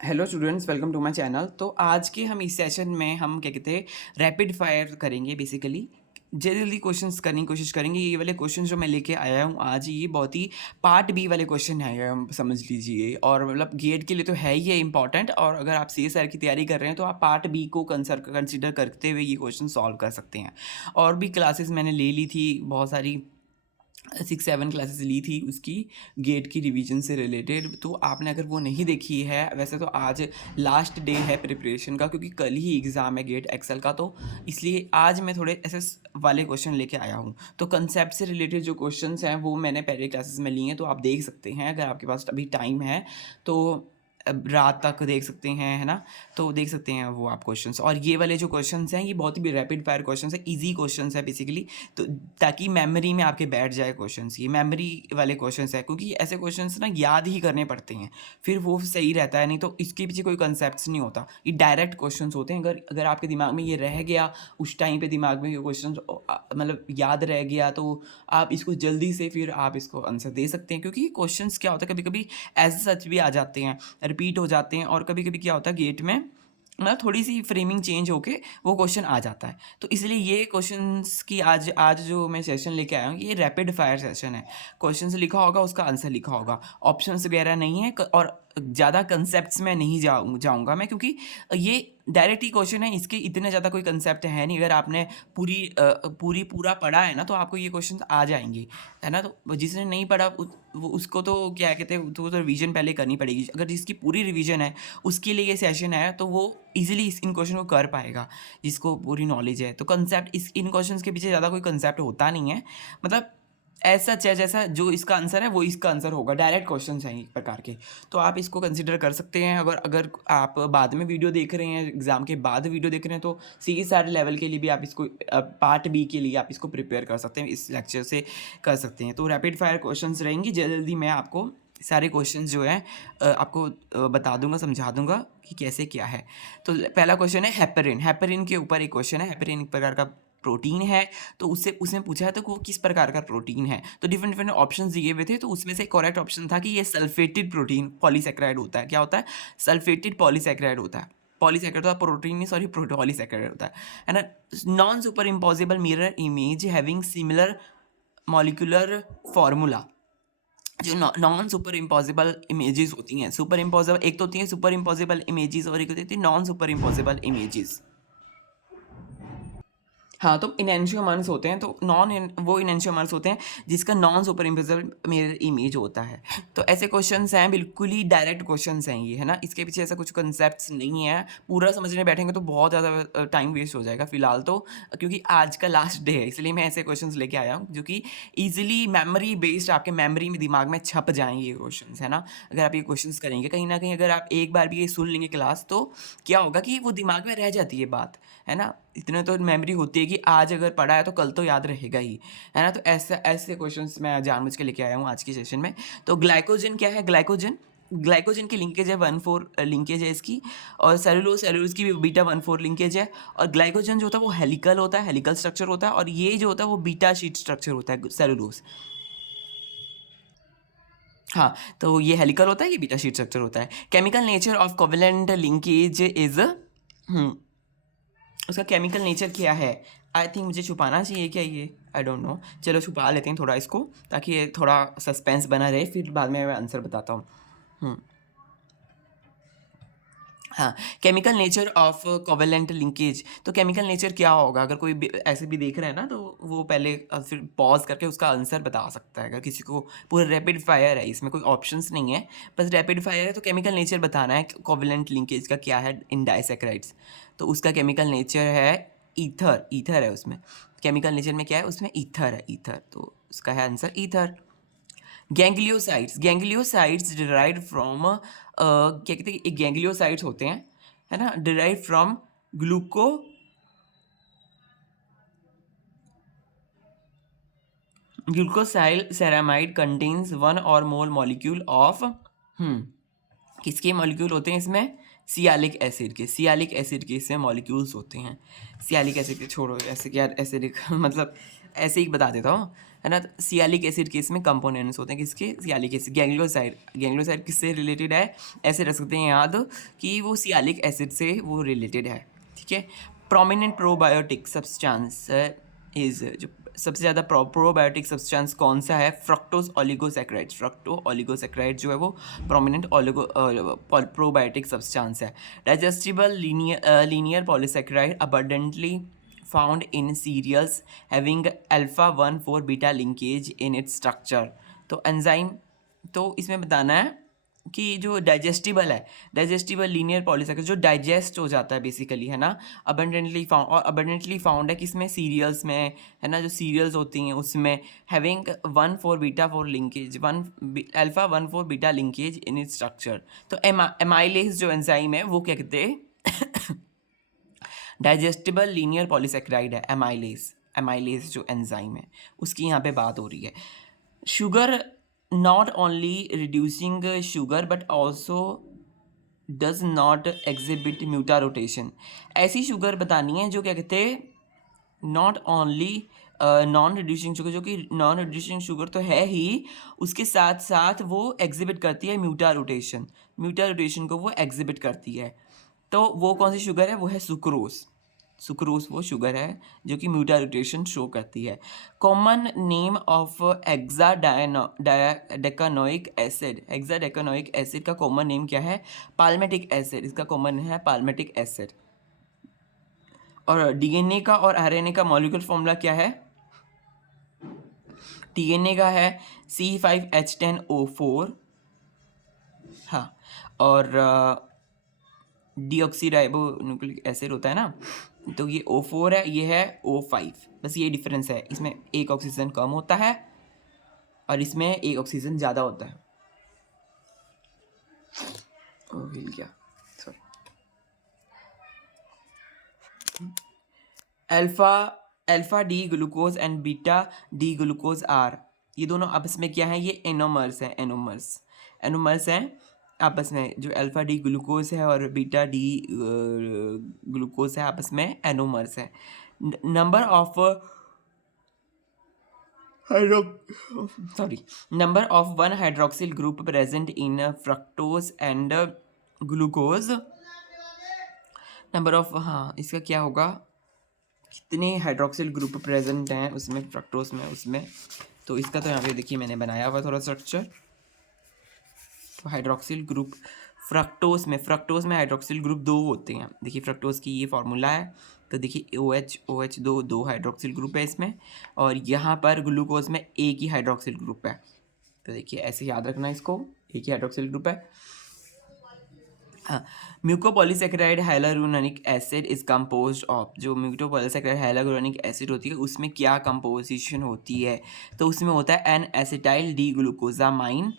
Hello students, welcome to my channel. तो आज के हम इस सेशन में हम क्या कहते हैं रैपिड फायर करेंगे। बेसिकली जल्दी जल्दी क्वेश्चंस करने की कोशिश करेंगे। ये वाले क्वेश्चन जो मैं लेके आया हूँ आज, ये बहुत ही पार्ट बी वाले क्वेश्चन है, हम समझ लीजिए। और मतलब गेट के लिए तो है ही है इंपॉर्टेंट, और अगर आप CSR की तैयारी कर रहे हैं तो आप पार्ट बी को कंसिडर करते हुए ये क्वेश्चन सॉल्व कर सकते हैं। और भी क्लासेस मैंने ले ली थी, बहुत सारी 6-7 क्लासेस ली थी उसकी, गेट की रिवीजन से रिलेटेड। तो आपने अगर वो नहीं देखी है, वैसे तो आज लास्ट डे है प्रिपरेशन का, क्योंकि कल ही एग्ज़ाम है गेट एक्सेल का। तो इसलिए आज मैं थोड़े ऐसे वाले क्वेश्चन लेके आया हूँ। तो कंसेप्ट से रिलेटेड जो क्वेश्चंस हैं वो मैंने पहले क्लासेस में लिए हैं, तो आप देख सकते हैं अगर आपके पास अभी टाइम है तो। अब रात तक देख सकते हैं, है ना। तो देख सकते हैं वो आप क्वेश्चंस। और ये वाले जो क्वेश्चंस हैं ये बहुत ही रैपिड फायर क्वेश्चंस है, इजी क्वेश्चंस है बेसिकली। तो ताकि मेमोरी में आपके बैठ जाए क्वेश्चंस, ये मेमोरी वाले क्वेश्चंस है, क्योंकि ऐसे क्वेश्चंस ना याद ही करने पड़ते हैं, फिर वो सही रहता है। नहीं तो इसके पीछे कोई कंसेप्ट नहीं होता, ये डायरेक्ट क्वेश्चंस होते हैं। अगर अगर आपके दिमाग में ये रह गया, उस टाइम पे दिमाग में ये क्वेश्चन मतलब याद रह गया, तो आप इसको जल्दी से फिर आप इसको आंसर दे सकते हैं। क्योंकि क्वेश्चंस क्या होता है, कभी कभी एज सच भी आ जाते हैं, रिपीट हो जाते हैं। और कभी कभी क्या होता है गेट में मतलब थोड़ी सी फ्रेमिंग चेंज होके वो क्वेश्चन आ जाता है। तो इसलिए ये क्वेश्चंस की आज आज जो मैं सेशन लेके आया हूँ ये रैपिड फायर सेशन है। क्वेश्चंस लिखा होगा, उसका आंसर लिखा होगा, ऑप्शंस वगैरह नहीं है। और ज़्यादा कंसेप्ट्स में नहीं जाऊँगा मैं, क्योंकि ये डायरेक्ट ही क्वेश्चन है, इसके इतने ज़्यादा कोई कंसेप्ट है नहीं। अगर आपने पूरा पढ़ा है ना तो आपको ये क्वेश्चन आ जाएंगे, है ना। तो जिसने नहीं पढ़ा वो उसको तो क्या कहते हैं, तो रिवीजन पहले करनी पड़ेगी। अगर जिसकी पूरी रिवीजन है उसके लिए ये सेशन है, तो वो इजीली इन क्वेश्चन को कर पाएगा जिसको पूरी नॉलेज है। तो कंसेप्ट इन क्वेश्चंस के पीछे ज़्यादा कोई कंसेप्ट होता नहीं है, मतलब ऐसा है जैसा जो इसका आंसर है वो इसका आंसर होगा। डायरेक्ट क्वेश्चन हैं एक प्रकार के। तो आप इसको कंसिडर कर सकते हैं। अगर अगर आप बाद में वीडियो देख रहे हैं, एग्जाम के बाद वीडियो देख रहे हैं, तो CSR लेवल के लिए भी आप इसको पार्ट बी के लिए आप इसको प्रिपेयर कर सकते हैं, इस लेक्चर से कर सकते हैं। तो रैपिड फायर क्वेश्चंस रहेंगी, जल्दी मैं आपको सारे क्वेश्चंस जो हैं आपको बता दूंगा, समझा दूंगा कि कैसे क्या है। तो पहला क्वेश्चन है हेपरिन। हेपरिन के ऊपर एक क्वेश्चन है। हेपरिन एक प्रकार का प्रोटीन है। तो उससे उसने पूछा है तो वो किस प्रकार का प्रोटीन है। तो डिफरेंट डिफरेंट ऑप्शंस दिए हुए थे, तो उसमें से करेक्ट ऑप्शन था कि ये सल्फेटेड प्रोटीन पॉलीसेक्राइड होता है। क्या होता है? सल्फेटेड पॉलीसेक्राइड होता है। पॉलीसेक्राइड होता है, प्रोटीन नहीं, सॉरी, पॉलीसेक्राइड होता है ना। Non super impossible mirror image having similar molecular formula. जो नॉन सुपर इम्पॉसिबल इमेजेस होती हैं, सुपर इम्पॉसिबल एक तो होती है सुपर इम्पॉसिबल इमेजेस, और एक होती है नॉन सुपर इम्पॉसिबल इमेजेस। हाँ, तो इनएंशियोमर्स होते हैं, तो वो इनएंशियोमर्स होते हैं जिसका non super imposable mirror image होता है। तो ऐसे क्वेश्चंस हैं, बिल्कुल ही डायरेक्ट क्वेश्चंस हैं ये, है ना। इसके पीछे ऐसा कुछ कंसेप्ट्स नहीं है। पूरा समझने बैठेंगे तो बहुत ज़्यादा टाइम वेस्ट हो जाएगा फिलहाल तो, क्योंकि आज का लास्ट डे है, इसलिए मैं ऐसे क्वेश्चंस लेके आया हूँ जो कि ईजिली मेमोरी बेस्ड आपके मेमोरी में दिमाग में छप जाएंगे ये क्वेश्चंस, है ना। अगर आप ये क्वेश्चंस करेंगे कहीं ना कहीं, अगर आप एक बार भी ये सुन लेंगे क्लास, तो क्या होगा कि वो दिमाग में रह जाती है बात, है ना। इतने तो मेमोरी होती है कि आज अगर पढ़ा है तो कल तो याद रहेगा ही, है ना। तो ऐसे ऐसे क्वेश्चंस मैं जानबूझ के लेके आया हूँ आज की सेशन में। तो ग्लाइकोजन क्या है? ग्लाइकोजन की लिंकेज है 1,4 लिंकेज है इसकी। और सेलुलोज की भी β 1,4 लिंकेज है। और ग्लाइकोजन जो होता है वो हेलिकल होता है, हेलिकल स्ट्रक्चर होता है। और ये जो होता है वो बीटा शीट स्ट्रक्चर होता है, सेलुलोज। हाँ, तो ये हेलिकल होता है, ये बीटा शीट स्ट्रक्चर होता है। Chemical nature of covalent linkage is, उसका केमिकल नेचर क्या है? आई थिंक मुझे छुपाना चाहिए क्या ये, आई डोंट नो। चलो छुपा लेते हैं थोड़ा इसको, ताकि ये थोड़ा सस्पेंस बना रहे, फिर बाद में मैं आंसर बताता हूँ। हाँ, chemical nature of covalent linkage. तो केमिकल नेचर क्या होगा? अगर कोई ऐसे भी देख रहा है ना, तो वो पहले फिर पॉज करके उसका आंसर बता सकता है। अगर किसी को पूरा रैपिड फायर है, इसमें कोई ऑप्शंस नहीं है, बस रैपिड फायर है, तो केमिकल नेचर बताना है कोवेलेंट लिंकेज का क्या है इन डाइसैकेराइड्स। तो उसका केमिकल नेचर है ईथर, ईथर है उसमें। केमिकल नेचर में क्या है? उसमें ईथर है, ईथर। तो उसका है answer ether. Gangliosides derive from, क्या कहते हैं, एक गैंग्लियोसाइड्स होते हैं, है ना, derive from gluco glucosyl ceramide contains one or more molecule of, किसके मॉलिक्यूल होते हैं इसमें? सियालिक एसिड के। सियालिक एसिड के इसमें मॉलिक्यूल्स होते हैं। सियालिक एसिड के छोड़ो, ऐसे क्या एसिडिक मतलब ऐसे ही बता देता हूँ, है ना। सियालिक एसिड के इसमें कंपोनेंट्स होते हैं किसके, सियालिक एसिड। गैंग्लियोसाइड, गैंग्लियोसाइड किससे रिलेटेड है, ऐसे रख सकते हैं याद कि वो सियालिक एसिड से वो रिलेटेड है, ठीक है। प्रोमिनेंट प्रोबायोटिक सब्सटेंस इज, जो सबसे ज़्यादा प्रोबायोटिक सब्सटेंस कौन सा है, फ्रक्टोज ओलिगोसैकेराइड। फ्रक्टो ओलिगोसैकेराइड जो है वो प्रोमिनेंट प्रोबायोटिक सब्सटेंस है। Digestible linear polysaccharide abundantly found in cereals having alpha 1 4 beta linkage in its structure। तो एंजाइम, तो इसमें बताना है कि जो डाइजेस्टिबल है, डाइजेस्टिबल लीनियर पॉलीसैकेराइड जो डाइजेस्ट हो जाता है बेसिकली, है ना, अबंडेंटली फाउंड, और अबंडेंटली फाउंड है किसमें, सीरियल्स में, है ना, जो सीरियल्स होती हैं उसमें। Having 1 4 beta 4 linkage, 1 alpha 1 4 beta linkage in its structure. तो एमाइलेज जो एंजाइम है वो क्या कहते हैं, डाइजेस्टिबल लीनियर पॉलीसैकेराइड है एमाइलेज। एमाइलेज जो एंजाइम है उसकी यहाँ पे बात हो रही है। Sugar not only reducing sugar but also does not exhibit mutarotation. ऐसी शुगर बतानी है जो क्या कहते हैं, not only non reducing sugar, जो कि नॉन रिड्यूसिंग शुगर तो है ही, उसके साथ साथ वो एग्जिबिट करती है म्यूटा रोटेशन। म्यूटा रोटेशन को वो एग्जिबिट करती है। तो वो कौन सी शुगर है, वो है सुक्रोज। सुक्रोज वो शुगर है जो कि म्यूटा रोटेशन शो करती है। Common name of decanoic acid, hexadecanoic acid का कॉमन नेम क्या है, पाल्मेटिक एसिड। इसका कॉमन है पाल्मेटिक एसिड। और डीएनए का और आरएनए का मॉलिक्यूलर फॉर्मूला क्या है, डीएनए का है C5H10O4, हाँ, और डीऑक्सीराइबोन्यूक्लिक एसिड होता है ना, तो ये O4 है, ये है O5। बस ये डिफरेंस है, इसमें एक ऑक्सीजन कम होता है और इसमें एक ऑक्सीजन ज़्यादा होता है। ओ हिल गया, sorry. Alpha D glucose and beta D glucose are, ये दोनों आपस में क्या है, ये एनोमर्स हैं। एनोमर्स हैं आपस में। जो अल्फा डी ग्लूकोज है और बीटा डी ग्लूकोज है आपस में एनोमर्स है। Number of number of 1 hydroxyl group present in fructose and glucose, number of, हाँ इसका क्या होगा, कितने हाइड्रोक्सिल ग्रुप प्रेजेंट हैं उसमें, फ्रक्टोज में, उसमें। तो इसका तो यहाँ पे देखिए मैंने बनाया हुआ थोड़ा स्ट्रक्चर। तो हाइड्रोक्सिल ग्रुप फ्रक्टोज में हाइड्रोक्सिल ग्रुप 2 होते हैं। देखिए फ्रक्टोज की ये फार्मूला है, तो देखिए OH दो हाइड्रोक्सिल ग्रुप है इसमें, और यहाँ पर ग्लूकोज में एक ही हाइड्रोक्सिल ग्रुप है। तो देखिए ऐसे याद रखना इसको, एक ही हाइड्रोक्सिल ग्रुप है। हाँ, mucopolysaccharide hyaluronic acid is composed of, जो म्यूकोपॉलीसैकेराइड हाइलुरोनिक एसिड होती है उसमें क्या कंपोजिशन होती है, तो उसमें होता है एन एसिटाइल डी ग्लूकोजामाइन।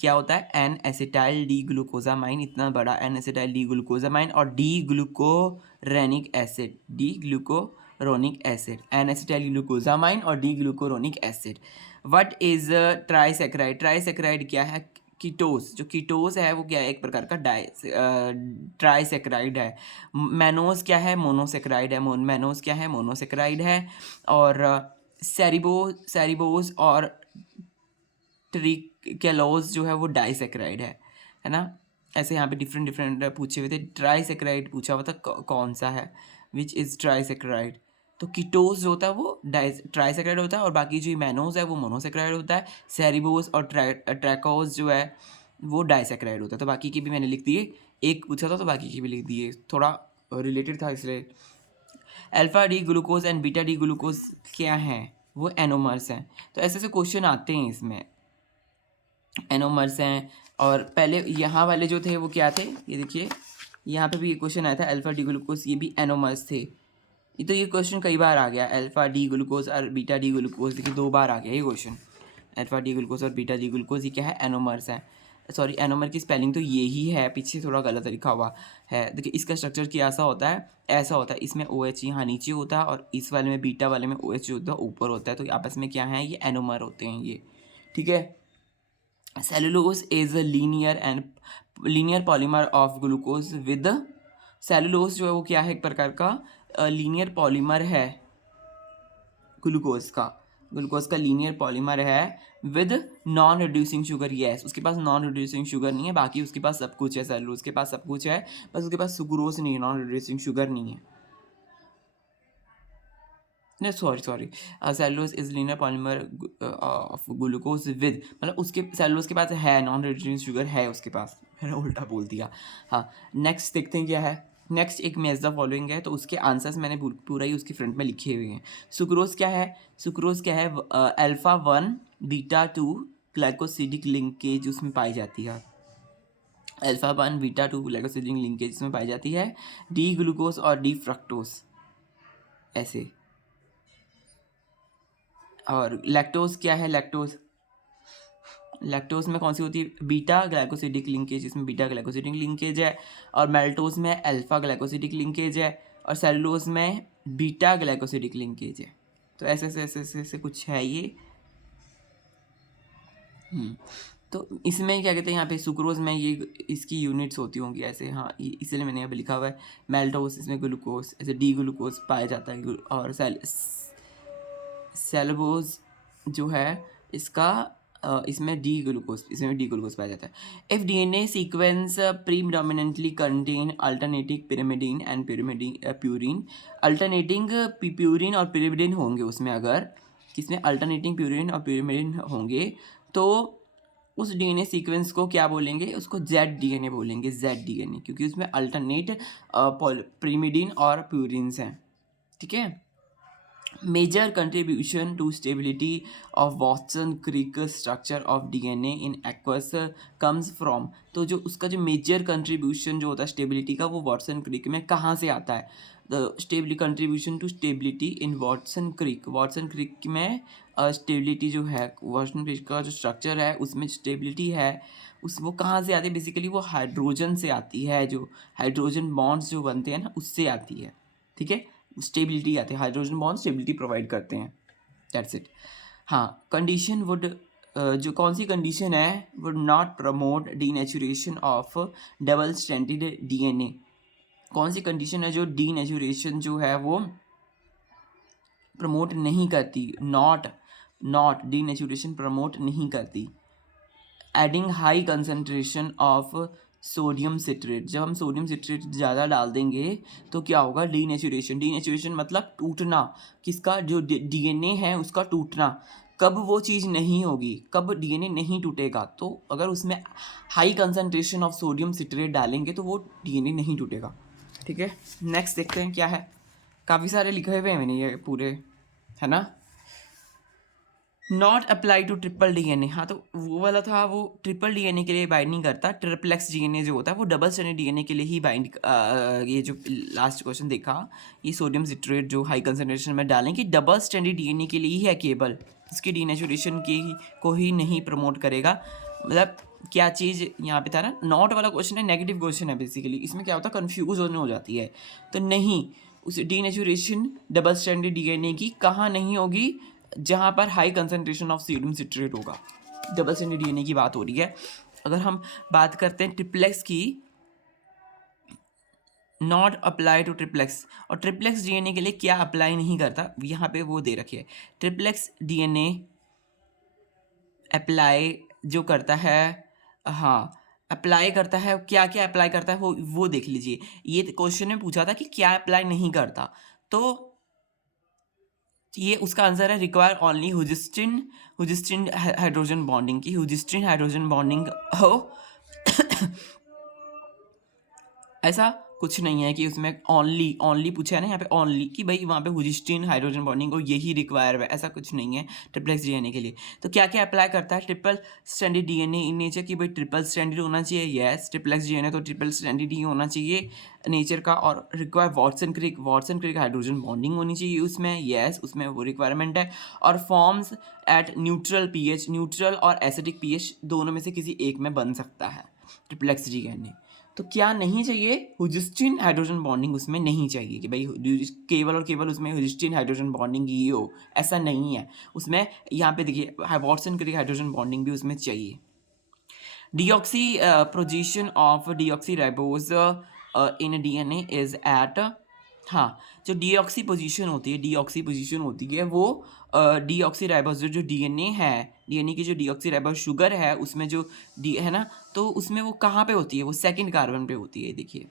क्या होता है, एन एसिटाइल डी ग्लूकोजामाइन, इतना बड़ा एन एसिटाइल डी ग्लूकोजामाइन, और D glucuronic acid, N acetyl glucosamine और D glucuronic acid. What is trisaccharide, trisaccharide क्या है, कीटोस। जो कीटोस है वो क्या है, एक प्रकार का ट्राइसैकेराइड है। मैनोज क्या है, मोनोसैकेराइड है। मैनोज क्या है, मोनोसैकेराइड है। और सेरिबोज और ट्रिकेलोज जो है वो डाइसैकेराइड है ना। ऐसे यहाँ पे डिफरेंट पूछे हुए थे। ट्राइसैकेराइड पूछा हुआ था कौन सा है, विच इज़ ट्राइसैकेराइड। तो कीटोस जो होता है वो ट्राइसैकेराइड होता है, और बाकी जो मैनोज है वो मोनोसैकेराइड होता है। सेरिबोस और ट्रैकोस जो है वो डाइसैकेराइड होता है। तो बाकी की भी मैंने लिख दिए, एक पूछा था तो बाकी की भी लिख दिए, थोड़ा रिलेटेड था इसलिए। Alpha D glucose and beta D glucose क्या हैं, वो एनोमर्स हैं। तो ऐसे ऐसे क्वेश्चन आते हैं इसमें, एनोमर्स हैं। और पहले यहाँ वाले जो थे वो क्या थे, ये देखिए यहाँ पे भी ये क्वेश्चन आया था, अल्फा डी ग्लूकोज, ये भी एनोमर्स थे। तो ये क्वेश्चन कई बार आ गया, अल्फा डी ग्लूकोज और बीटा डी ग्लूकोज, देखिए 2 बार आ गया ये क्वेश्चन। अल्फा डी ग्लूकोज और बीटा डी ग्लूकोज ये क्या है, एनोमर्स है। सॉरी, एनोमर की स्पेलिंग तो ये ही है, पीछे थोड़ा गलत लिखा हुआ है। देखिए इसका स्ट्रक्चर क्या ऐसा होता है, ऐसा होता है, इसमें OH यहाँ नीचे होता है और इस वाले में बीटा वाले में OH जो होता है ऊपर होता है। तो आपस में क्या है, ये एनोमर होते हैं ये, ठीक है। Cellulose is a linear polymer of glucose with, cellulose जो है वो क्या है, एक प्रकार का लीनियर पॉलीमर है ग्लूकोज का, ग्लूकोज का लीनियर पॉलीमर है with non reducing sugar. Yes, उसके पास नॉन रिड्यूसिंग शुगर नहीं है, बाकी उसके पास सब कुछ है। सेलुलोज के पास सब कुछ है, बस उसके पास सुक्रोज नहीं है, नॉन रिड्यूसिंग शुगर नहीं है। नहीं, sorry, cellulose is linear polymer of glucose with, मतलब उसके सेलुलोज के पास है नॉन रिड्यूसिंग शुगर है उसके पास। मैंने उल्टा बोल दिया। हाँ, नेक्स्ट देखते हैं क्या है। नेक्स्ट एक मैच द फॉलोइंग है, तो उसके आंसर्स मैंने पूरा ही उसकी फ्रंट में लिखे हुए हैं। सुक्रोज क्या है? सुक्रोज क्या है? अल्फा 1 बीटा 2 ग्लाइकोसिडिक लिंकेज उसमें पाई जाती है। अल्फा 1 बीटा 2 ग्लाइकोसिडिक लिंकेज उसमें पाई जाती है। डी ग्लूकोज और डी फ्रक्टोज ऐसे। और लैक्टोज क्या है? लैक्टोज में कौन सी होती है? बीटा ग्लाइकोसिडिक लिंकेज, इसमें बीटा ग्लाइकोसिडिक लिंकेज है। और मेल्टोज में अल्फा ग्लाइकोसिडिक लिंकेज है। और सेलुलोज में बीटा ग्लाइकोसिडिक लिंकेज है। तो ऐसे कुछ है ये। तो इसमें क्या कहते हैं, यहाँ पे सुक्रोज में ये इसकी यूनिट्स होती होंगी ऐसे। हाँ, इसलिए मैंने यहाँ पे लिखा हुआ है मेल्टोज, इसमें ग्लूकोज, ऐसे डी ग्लूकोज पाया जाता है। और सेलुलोज जो है इसका इसमें डी ग्लूकोज पाया जाता है। If DNA sequence predominantly contain alternating pyrimidine and purine, alternating purine और पिरिमिडीन होंगे उसमें, अगर किसमें अल्टरनेटिंग प्यूरिन और पिरिमिडीन होंगे, तो उस डीएनए सीक्वेंस को क्या बोलेंगे? उसको जेड डीएनए बोलेंगे, जेड डीएनए, क्योंकि उसमें अल्टरनेट पिरिमिडीन और प्यूरिन्स हैं। ठीक है। Major contribution to stability of Watson Crick structure of DNA in aqueous comes from, तो जो उसका जो मेजर कंट्रीब्यूशन जो होता है स्टेबिलिटी का, वो वॉटसन क्रिक में कहाँ से आता है? The stability contribution to stability in Watson Crick में स्टेबिलिटी जो है, वॉटसन क्रिक का जो स्ट्रक्चर है उसमें स्टेबिलिटी है, वो कहाँ से आती है? बेसिकली वो हाइड्रोजन से आती है, जो हाइड्रोजन बॉन्ड्स जो बनते हैं ना, उससे आती है। ठीक है, स्टेबिलिटी आती है, हाइड्रोजन बॉन्ड स्टेबिलिटी प्रोवाइड करते हैं। That's it. हाँ, कंडीशन वुड जो कौन सी कंडीशन है? Would not promote denaturation of double stranded DNA. कौन सी कंडीशन है जो डीनेचुरेशन जो है वो प्रमोट नहीं करती? नॉट डीनेचुरेशन प्रमोट नहीं करती। Adding high concentration of sodium citrate, जब हम सोडियम सिट्रेट ज़्यादा डाल देंगे तो क्या होगा? डीनेचुरेशन मतलब टूटना, किसका? जो डीएनए है उसका टूटना। कब वो चीज़ नहीं होगी? कब डीएनए नहीं टूटेगा? तो अगर उसमें high concentration of sodium citrate डालेंगे तो वो डीएनए नहीं टूटेगा। ठीक है, नेक्स्ट देखते हैं क्या है। काफ़ी सारे लिखे हुए हैं मैंने ये पूरे, है ना। Not apply to triple DNA, हाँ तो वो वाला था, वो ट्रिपल डीएनए के लिए बाइंड नहीं करता। ट्रिप्लेक्स डीएनए जो होता है वो डबल स्ट्रैंडेड डीएनए के लिए ही बाइंड। ये जो लास्ट क्वेश्चन देखा, ये सोडियम सिट्रेट जो हाई कंसनट्रेशन में डालेंगे डबल स्ट्रैंडेड डीएनए के लिए ही है केवल, इसकी डीनेचुरेशन की को ही नहीं प्रमोट करेगा। मतलब क्या चीज़ यहाँ पे था ना, नॉट वाला क्वेश्चन है, नेगेटिव क्वेश्चन है बेसिकली। इसमें क्या होता है, कन्फ्यूज होने हो जाती है। तो नहीं, उस डीनेचुरेशन डबल स्ट्रैंडेड डीएनए की कहाँ नहीं होगी? जहाँ पर high concentration of sodium citrate होगा। डबल स्ट्रैंडेड डीएनए की बात हो रही है। अगर हम बात करते हैं ट्रिप्लेक्स की, नॉट अप्लाई टू ट्रिप्लेक्स, और ट्रिप्लेक्स डीएनए के लिए क्या अप्लाई नहीं करता, यहाँ पे वो दे रखी है। ट्रिप्लेक्स डीएनए अप्लाई जो करता है, हाँ अप्लाई करता है, क्या क्या अप्लाई करता है वो देख लीजिए। ये क्वेश्चन में पूछा था कि क्या अप्लाई नहीं करता, तो ये उसका आंसर है रिक्वायर ओनली हुजिस्टिन हाइड्रोजन बॉन्डिंग की, हुजिस्टिन हाइड्रोजन बॉन्डिंग हो। ऐसा कुछ नहीं है कि उसमें ओनली पूछा है ना यहाँ पे, ओनली कि भाई वहाँ पे हुजिस्टिन हाइड्रोजन बॉन्डिंग और यही रिक्वायर है, ऐसा कुछ नहीं है ट्रिप्लेक्स डीएनए के लिए। तो क्या क्या अप्लाई करता है? Triple stranded DNA in nature, कि भाई ट्रिपल स्ट्रैंडेड होना चाहिए। यस, ट्रिप्लेक्स डीएनए तो ट्रिपल स्ट्रैंडेड ही होना चाहिए नेचर का। और require Watson Crick hydrogen bonding होनी चाहिए उसमें। यस, उसमें वो रिक्वायरमेंट है। और forms at neutral pH, neutral और एसिडिक पीएच दोनों में से किसी एक में बन सकता है ट्रिप्लेक्स डीएनए। तो क्या नहीं चाहिए? हुजिस्टिन हाइड्रोजन बॉन्डिंग उसमें नहीं चाहिए कि भाई केवल और केवल उसमें हुजिस्टिन हाइड्रोजन बॉन्डिंग ही हो, ऐसा नहीं है उसमें। यहाँ पे देखिए वॉटसन क्रिक हाइड्रोजन बॉन्डिंग भी उसमें चाहिए। Deoxy position of deoxyribose in DNA is at हाँ, जो डीऑक्सी पोजीशन होती है वो डीऑक्सी राइबोस जो डीएनए है, डीएनए की जो डीऑक्सी राइबोस शुगर है उसमें जो डी है ना, तो उसमें वो कहाँ पे होती है? वो सेकंड कार्बन पे होती है, देखिए।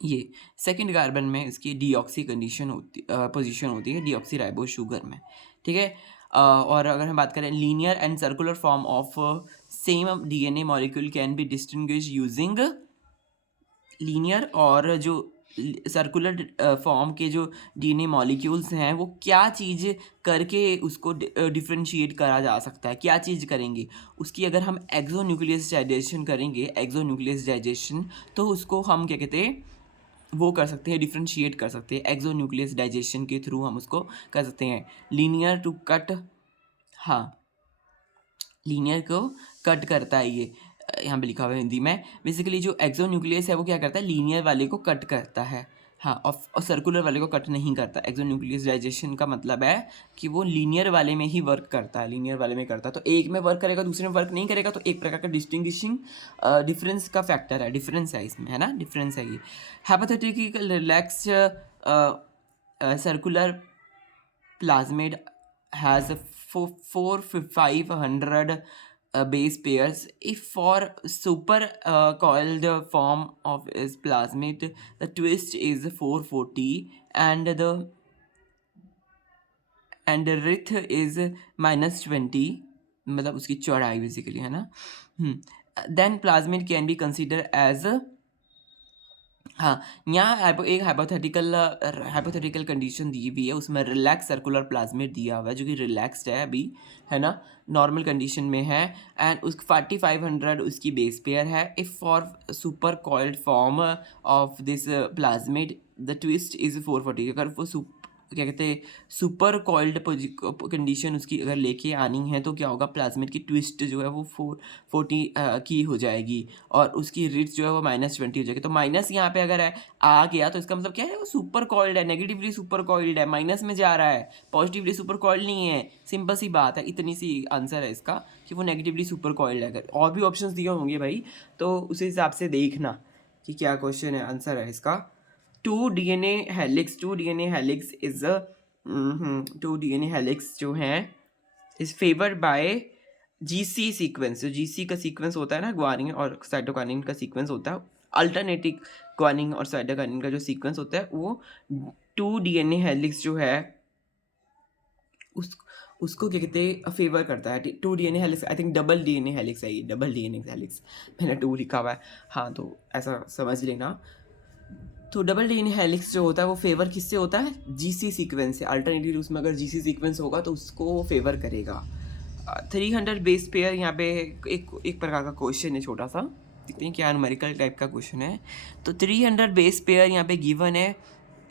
ये सेकंड कार्बन में इसकी डीऑक्सी पोजीशन होती है डीऑक्सी राइबोस शुगर में, ठीक है। और अगर हम बात करें linear and circular form of same DNA molecule can be distinguish using linear और जो सर्कुलर फॉर्म के जो डीएनए मॉलिक्यूल्स हैं वो क्या चीज़ करके उसको डिफरेंशिएट करा जा सकता है, क्या चीज़ करेंगे उसकी? अगर हम एक्सोन्यूक्लियसाइजेशन करेंगे, एक्सोन्यूक्लियसाइजेशन, तो उसको हम क्या कहते हैं, वो कर सकते हैं, डिफरेंशिएट कर सकते हैं एक्सोन्यूक्लियसाइजेशन के थ्रू, हम उसको कर सकते हैं लीनियर टू कट। हाँ, लीनियर को कट करता है ये, यहाँ पे लिखा हुआ है हिंदी में। बेसिकली जो एक्सोन्यूक्लियस है वो क्या करता है, लीनियर वाले को कट करता है। हाँ, और सर्कुलर वाले को कट नहीं करता। एक्सोन्यूक्लियसाइजेशन का मतलब है कि वो लीनियर वाले में ही वर्क करता है, लीनियर वाले में करता है। तो एक में वर्क करेगा, दूसरे में वर्क नहीं करेगा, तो एक प्रकार का डिस्टिंग्विशिंग डिफरेंस का फैक्टर है, डिफरेंस है इसमें, है ना, डिफरेंस है ये। Hypothetical relax circular plasmid has 500 base pairs. If for super coiled form of is plasmid, the twist is 440 and the width is -20, मतलब उसकी चौड़ाई बेसिकली, है ना। Then plasmid can be consider as, हाँ, यहाँ एक हाइपोथेटिकल कंडीशन दी हुई है, उसमें रिलैक्स सर्कुलर प्लाज्मिड दिया हुआ है जो कि रिलैक्स्ड है अभी, है ना, नॉर्मल कंडीशन में है। एंड उस 4500 उसकी बेस पेयर है। If for super coiled form of this plasmid the twist is 440, अगर वो क्या कहते हैं सुपर कॉइल्ड कंडीशन उसकी अगर लेके आनी है तो क्या होगा, प्लाज्मिड की ट्विस्ट जो है वो 440 की हो जाएगी और उसकी रिट्स जो है वो -20 हो जाएगी। तो माइनस यहाँ पे अगर है आ गया तो इसका मतलब क्या है, वो सुपर कॉइल्ड है, नेगेटिवली सुपर कॉइल्ड है, माइनस में जा रहा है, पॉजिटिवली सुपर कॉइल्ड नहीं है। सिंपल सी बात है, इतनी सी आंसर है इसका कि वो नेगेटिवली सुपर कॉइल्ड है। अगर और भी ऑप्शन दिए होंगे भाई तो उस हिसाब से देखना कि क्या क्वेश्चन है, आंसर है इसका। 2 DNA helix is a 2 DNA helix जो है is favoured by GC sequence. जो GC का सीक्वेंस होता है ना, ग्वानिन और साइटोकाइनिन का सीक्वेंस होता है, अल्टरनेटिव ग्वानिन और साइटोकाइनिन का जो सीक्वेंस होता है वो 2 DNA हेलिक्स जो है उसको क्या कहते हैं, फेवर करता है। 2 DNA helix, I think double DNA helix है ये, डबल DNA हेलिक्स, मैंने 2 लिखा हुआ है। हाँ, तो ऐसा समझ लेना। तो डबल DNA हेलिक्स जो होता है वो फेवर किससे होता है, GC सीक्वेंस से। अल्टरनेटिव उसमें अगर GC सीक्वेंस होगा तो उसको फेवर करेगा। 300 बेस पेयर, यहाँ पे एक प्रकार का क्वेश्चन है छोटा सा, देखते हैं क्या न्यूमेरिकल टाइप का क्वेश्चन है। तो 300 बेस पेयर यहाँ पे गिवन है,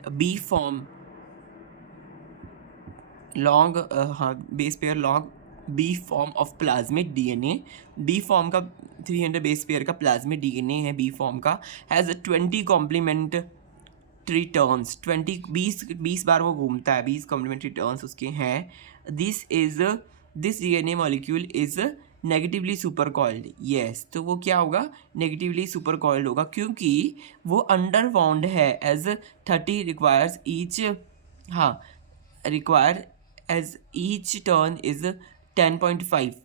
बी फॉर्म लॉन्ग, हाँ, base pair long B form of plasmid DNA। B form का 300 बेस पेयर का प्लाज्मिड DNA है, बी फॉर्म का, हैज़ 20 कॉम्प्लीमेंट्री टर्न्स, 20 बार वो घूमता है, 20 कॉम्प्लीमेंट्री टर्न्स उसके हैं। This DNA molecule is negatively super coiled. Yes, तो वो क्या होगा, नेगेटिवली सुपर कॉइल्ड होगा क्योंकि वो अंडर बाउंड है एज 30 रिक्वायर्स ईच, हाँ, require as each turn is 10.5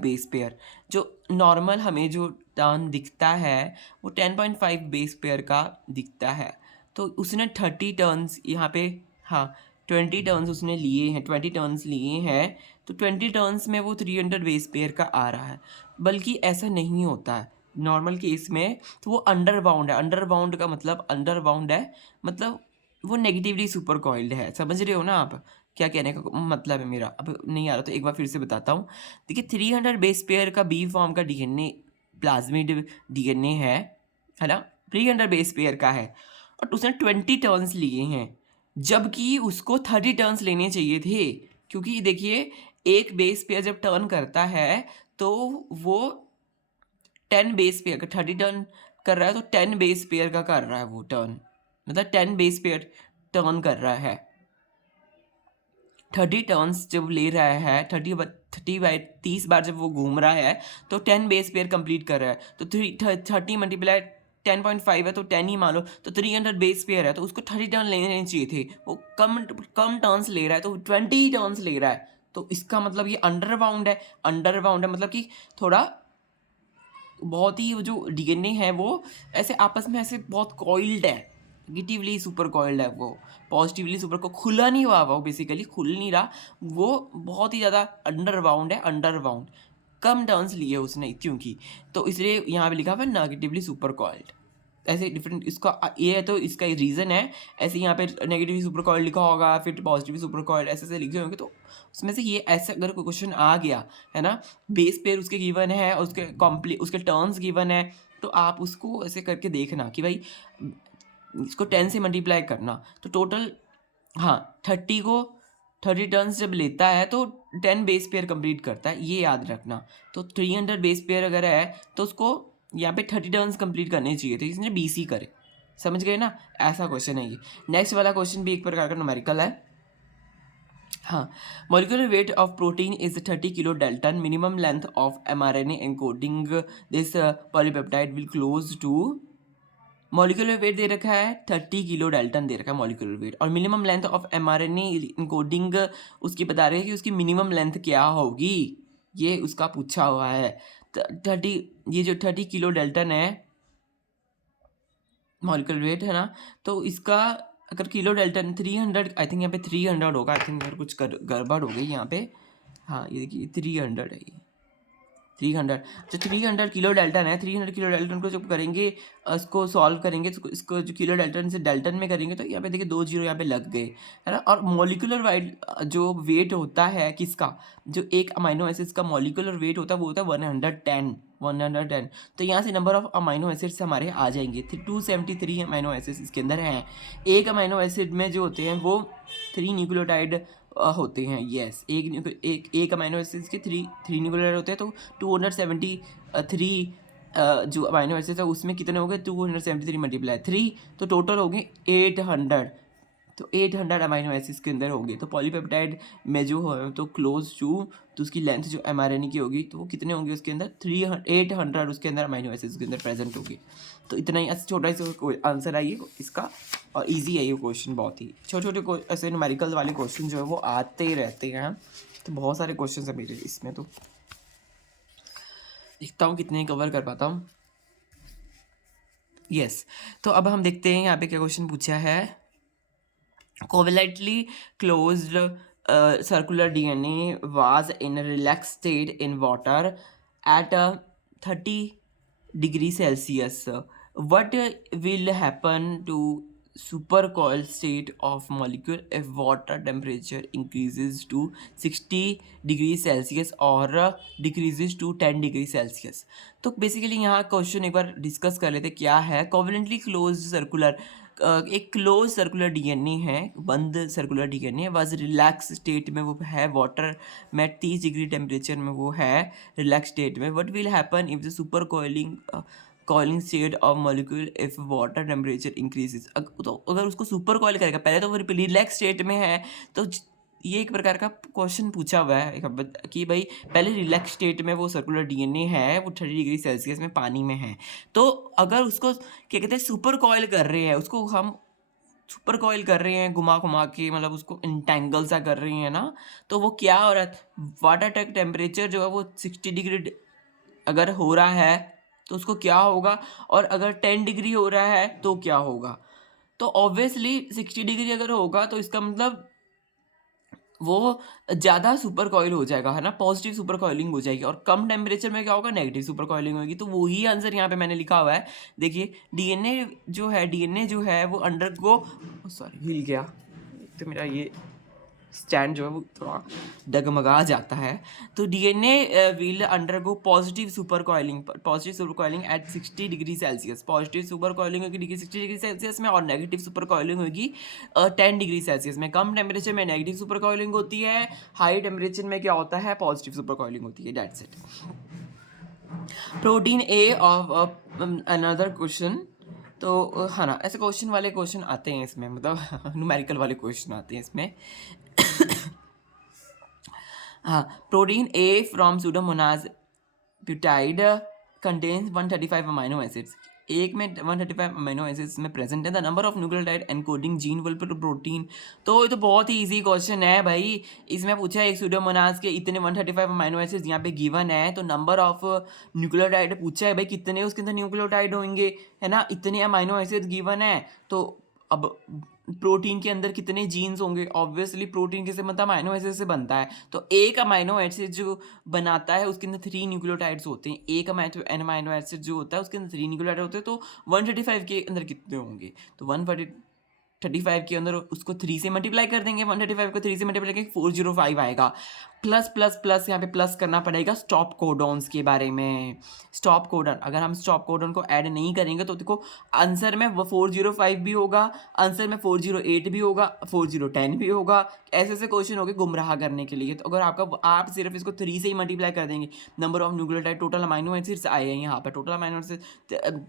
base pair. जो नॉर्मल हमें जो टर्न दिखता है वो 10.5 बेस पेयर का दिखता है। तो उसने 30 टर्न्स यहाँ पे, हाँ, 20 टर्न्स उसने लिए हैं, 20 टर्न्स लिए हैं, तो 20 टर्न्स में वो 300 बेस पेयर का आ रहा है। बल्कि ऐसा नहीं होता है नॉर्मल केस में, तो वो अंडर बाउंड है। अंडर बाउंड का मतलब, अंडर बाउंड है मतलब वो नेगेटिवली सुपर कॉइल्ड है। समझ रहे हो ना आप क्या कहने का मतलब है मेरा? अब नहीं आ रहा तो एक बार फिर से बताता हूँ। देखिए 300 बेस पेयर का बी फॉर्म का DNA, प्लाज्मिड DNA है ना, 300 बेस पेयर का है और उसने 20 टर्न्स लिए हैं, जबकि उसको 30 टर्न्स लेने चाहिए थे। क्योंकि देखिए एक बेस पेयर जब टर्न करता है तो वो 10 बेस पेयर का 30 टर्न कर रहा है, तो 10 बेस पेयर का कर रहा है वो टर्न, मतलब 10 बेस पेयर टर्न कर रहा है। 30 टर्न्स जब ले रहा है, 30 बार जब वो घूम रहा है तो 10 बेस पेयर कंप्लीट कर रहा है। तो 30 × 10.5 है तो 10 ही मान लो, तो 300 बेस पेयर है तो उसको 30 टर्न लेने चाहिए थे, वो कम कम टर्न्स ले रहा है तो 20 टर्न्स ले रहा है, तो इसका मतलब ये अंडर बाउंड है। अंडर बाउंड है मतलब कि थोड़ा बहुत ही, वो जो डीएनए है वो ऐसे आपस में ऐसे बहुत कॉइल्ड है, नेगेटिवली सुपर कॉइल्ड है, वो पॉजिटिवली सुपर को खुला नहीं हुआ, वो बेसिकली खुल नहीं रहा, वो बहुत ही ज़्यादा अंडर बाउंड है, अंडर बाउंड, कम टर्न्स लिए उसने क्योंकि, तो इसलिए यहाँ पे लिखा हुआ है नेगेटिवली सुपर कॉइल्ड। ऐसे डिफरेंट इसका ये है तो इसका रीज़न है, ऐसे यहाँ पे नेगेटिव सुपर कॉइल लिखा होगा, फिर पॉजिटिव सुपर कॉइल ऐसे ऐसे लिखे होंगे, तो उसमें से ये ऐसे अगर कोई क्वेश्चन आ गया है ना, बेस पेयर उसके गिवन है और उसके कॉम्प्ली उसके टर्न्स गिवन है, तो आप उसको ऐसे करके देखना कि भाई इसको 10 से मल्टीप्लाई करना, तो टोटल हाँ 30 टर्न्स जब लेता है तो 10 बेस पेयर कंप्लीट करता है, ये याद रखना। तो 300 बेस पेयर अगर है तो उसको यहाँ पे 30 टर्न्स कंप्लीट करने चाहिए थे, इसने 20 ही करे, समझ गए ना, ऐसा क्वेश्चन है ये। नेक्स्ट वाला क्वेश्चन भी एक प्रकार का न्यूमेरिकल है। हाँ, molecular weight of protein is 30 kilodalton. Minimum length of mRNA encoding this polypeptide will close to, molecular weight दे रखा है 30 किलो डाल्टन दे रखा है मॉलिक्यूलर वेट, और minimum length of mRNA encoding उसकी बता रहे हैं कि उसकी मिनिमम लेंथ क्या होगी, ये उसका पूछा हुआ है। 30, ये जो 30 किलो डाल्टन है मॉलिक्यूलर वेट है ना, तो इसका अगर किलो डाल्टन 300, आई थिंक यहाँ पे 300 होगा, आई थिंक अगर कुछ गड़बड़ हो गई यहाँ पे, हाँ ये देखिए 300 है ये 300, जो 300 किलो डेल्टन है, 300 किलो डेल्टन को जब करेंगे इसको सॉल्व करेंगे तो इसको जो किलो डेल्टन से डेल्टन में करेंगे तो यहाँ पे देखिए 2 जीरो यहाँ पे लग गए, है ना। और मॉलिक्यूलर वाइट जो वेट होता है किसका, जो एक अमाइनो एसिड्स का मॉलिक्यूलर वेट होता है वो होता है 110। तो यहाँ से नंबर ऑफ अमाइनो एसिड्स हमारे आ जाएंगे, 273 अमाइनो एसिड्स इसके अंदर हैं। एक अमाइनो एसिड में जो होते हैं वो 3 न्यूक्लियोटाइड होते हैं, यस, एक अमाइनो एसिड्स के थ्री न्यूक्लियोटाइड होते हैं, तो 273 जो अमाइनो एसिड्स है उसमें कितने हो गए, 273 मल्टीप्लाई 3, तो टोटल हो गए 800, तो 800 अमाइनो एसिड्स के अंदर होंगे। तो पॉलीपेप्टाइड में जो हो तो क्लोज टू, तो उसकी लेंथ जो एमआरएनए की होगी तो वो कितने होंगे उसके अंदर 800 उसके अंदर अमाइनो एसिड्स के अंदर प्रेजेंट होगी। तो इतना ही छोटा सा आंसर है ये इसका, और इजी है ये क्वेश्चन, बहुत ही छोटे छोटे ऐसे न्यूमेरिकल वाले क्वेश्चन जो है वो आते ही रहते हैं, तो बहुत सारे क्वेश्चन है मेरे इसमें, तो देखता हूँ कितने कवर कर पाता हूँ। यस, तो अब हम देखते हैं यहाँ पे क्या क्वेश्चन पूछा है। covalently closed circular DNA was in a relaxed state in water at 30 degrees Celsius. What will happen to supercoiled state of molecule if water temperature increases to 60 degrees Celsius or decreases to 10 degrees Celsius? तो basically यहाँ question एक बार discuss कर लेते क्या है। Covalently close circular, एक close circular DNA है, बंद circular DNA, was relax state में वो है वाटर में 30 डिग्री टेम्परेचर में वो है रिलैक्स स्टेट में। What will happen if the super coiling state of molecule if water temperature increases. तो अगर उसको सुपर कॉइल करेगा, पहले तो वो रिलैक्स स्टेट में है, तो ये एक प्रकार का क्वेश्चन पूछा हुआ है कि भाई पहले रिलैक्स स्टेट में वो सर्कुलर डीएनए है, वो 30 डिग्री सेल्सियस में पानी में है, तो अगर उसको क्या कहते हैं सुपर कॉइल कर रहे हैं, उसको हम सुपर कॉइल कर रहे हैं घुमा घुमा के, मतलब उसको इंटेंगल सा कर रहे हैं ना, तो वो क्या हो रहा है, वाटर टेक टेम्परेचर जो है वो 60 डिग्री अगर हो रहा है तो उसको क्या होगा, और अगर 10 डिग्री हो रहा है तो क्या होगा। तो ऑब्वियसली 60 डिग्री अगर होगा तो इसका मतलब वो ज़्यादा सुपर कॉइल हो जाएगा, है ना, पॉजिटिव सुपर कॉइलिंग हो जाएगी, और कम टेम्परेचर में क्या होगा, नेगेटिव सुपर कॉइलिंग होगी। तो वही आंसर यहाँ पे मैंने लिखा हुआ है। देखिए डीएनए जो है वो अंडरगो, सॉरी हिल गया, तो मेरा ये स्टैंड जो है वो थोड़ा डगमगा जाता है। तो DNA will undergo positive super coiling at 60 degree Celsius. Positive super coiling होगी 60 डिग्री सेल्सियस में, और नेगेटिव सुपर कॉइलिंग होगी 10 डिग्री सेल्सियस में। कम टेम्परेचर में नेगेटिव सुपर कॉइलिंग होती है, हाई टेम्परेचर में क्या होता है, पॉजिटिव सुपर कॉइलिंग होती है, that's it. Protein A of another question, तो हाँ ना, ऐसे क्वेश्चन वाले क्वेश्चन आते हैं इसमें, मतलब न्यूमेरिकल वाले क्वेश्चन आते हैं इसमें। हाँ, protein A from Pseudomonas putida contains 135 amino acids. एक में 135 अमीनो एसिड्स में प्रेजेंट है। The number of nucleotide encoding gene will to protein. तो ये तो बहुत ही इजी क्वेश्चन है भाई। इसमें पूछा है एक सूडोमोनास के इतने 135 अमीनो एसिड्स यहाँ पे गिवन है, तो नंबर ऑफ न्यूक्लियोटाइड पूछा है भाई कितने उसके अंदर न्यूक्लियोटाइड होंगे, है ना, इतने अमीनो एसिड्स गिवन है। तो अब प्रोटीन के अंदर कितने जीन्स होंगे, ऑब्वियसली प्रोटीन किससे बनता है, अमाइनो एसिड से बनता है। तो एक अमाइनो एसिड जो बनाता है उसके अंदर 3 न्यूक्लियोटाइड्स होते हैं। एक अमाइनो एसिड जो होता है उसके अंदर 3 न्यूक्लियोटाइड होते हैं। तो 135 के अंदर कितने होंगे, तो 135 के अंदर उसको 3 से मल्टीप्लाई कर देंगे। 135 को 3 से मल्टीप्लाई करेंगे 405 आएगा। प्लस प्लस प्लस यहाँ पे प्लस करना पड़ेगा स्टॉप कोडॉन्स के बारे में। स्टॉप कोडॉन, अगर हम स्टॉप कोडॉन को ऐड नहीं करेंगे तो देखो आंसर में वो 405 भी होगा, आंसर में 408 भी होगा, 4010 भी होगा। ऐसे ऐसे क्वेश्चन हो गए गुमराह करने के लिए। तो अगर आप सिर्फ इसको 3 से ही मल्टीप्लाई कर देंगे, number of nucleotide total amino acids आए हैं यहाँ पर, टोटल अमाइनो एसिड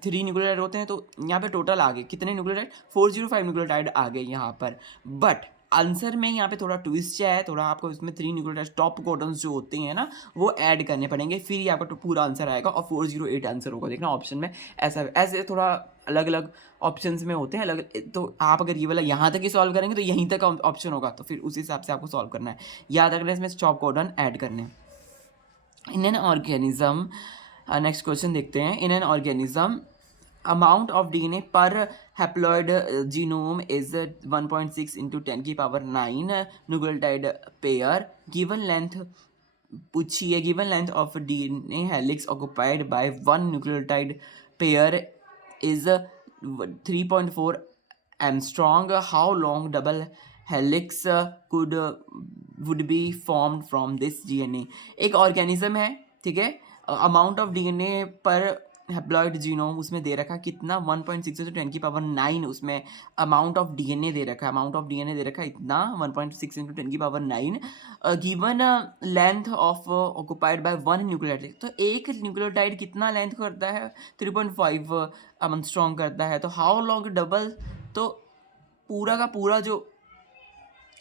3 न्यूक्लियोटाइड होते हैं, तो यहाँ पे टोटल आ गए कितने न्यूक्लियोटाइड, 405 न्यूक्लियोटाइड आ गए यहाँ पर। बट आंसर में यहाँ पे थोड़ा ट्विस्ट है, थोड़ा आपको इसमें 3 न्यूक्लियोटाइड टॉप कोडॉन्स जो होते हैं ना वो ऐड करने पड़ेंगे, फिर ही आपका पूरा आंसर आएगा और 408 आंसर होगा। देखना ऑप्शन में ऐसा ऐसे थोड़ा अलग अलग ऑप्शंस में होते हैं अलग। तो आप अगर ये वाला यहाँ तक ही सॉल्व करेंगे तो यहीं तक ऑप्शन होगा, तो फिर उस हिसाब से आपको सॉल्व करना है। याद रखना इसमें स्टॉप कोडॉन ऐड करने हैं। In an organism, next question देखते हैं। In an organism amount of DNA per haploid genome is 1.6 into 10 की power 9 nucleotide pair. Given length पूछी है, given length of DNA helix occupied by one nucleotide pair is 3.4 Armstrong. How long double helix would be formed from this DNA? एक organism है, ठीक है, amount of DNA पर haploid genome उसमें दे रखा कितना 1.6 to 10 की पावर 9 उसमें अमाउंट ऑफ डीएनए दे रखा है, अमाउंट ऑफ डीएनए दे रखा है इतना 1.6 into 10 की power 9। Given length of occupied by one nucleotide, तो एक न्यूक्लियोटाइड कितना लेंथ करता है 3.5 आर्मस्ट्रॉन्ग करता है। तो हाउ लॉन्ग डबल, तो पूरा का पूरा जो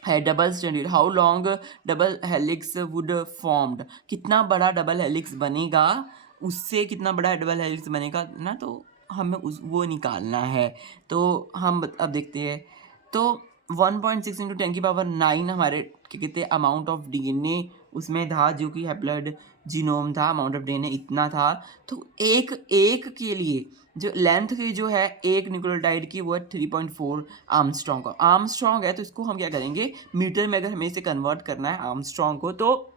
है double standard, how long double helix would formed, कितना बड़ा डबल हेलिक्स बनेगा, उससे कितना बड़ा डबल हेलिक्स बनेगा ना, तो हमें उस वो निकालना है। तो हम अब देखते हैं। तो 1.6 into 10 की पावर 9 हमारे क्या कहते हैं अमाउंट ऑफ डीएनए उसमें था, जो कि हैप्लॉइड जीनोम था, अमाउंट ऑफ डीएनए इतना था। तो एक एक के लिए जो लेंथ की जो है एक न्यूक्लियोटाइड की वो है 3.4 आर्मस्ट्रॉन्ग का। आर्मस्ट्रॉन्ग है तो इसको हम क्या करेंगे मीटर में, अगर हमें इसे कन्वर्ट करना है आर्मस्ट्रॉन्ग को, तो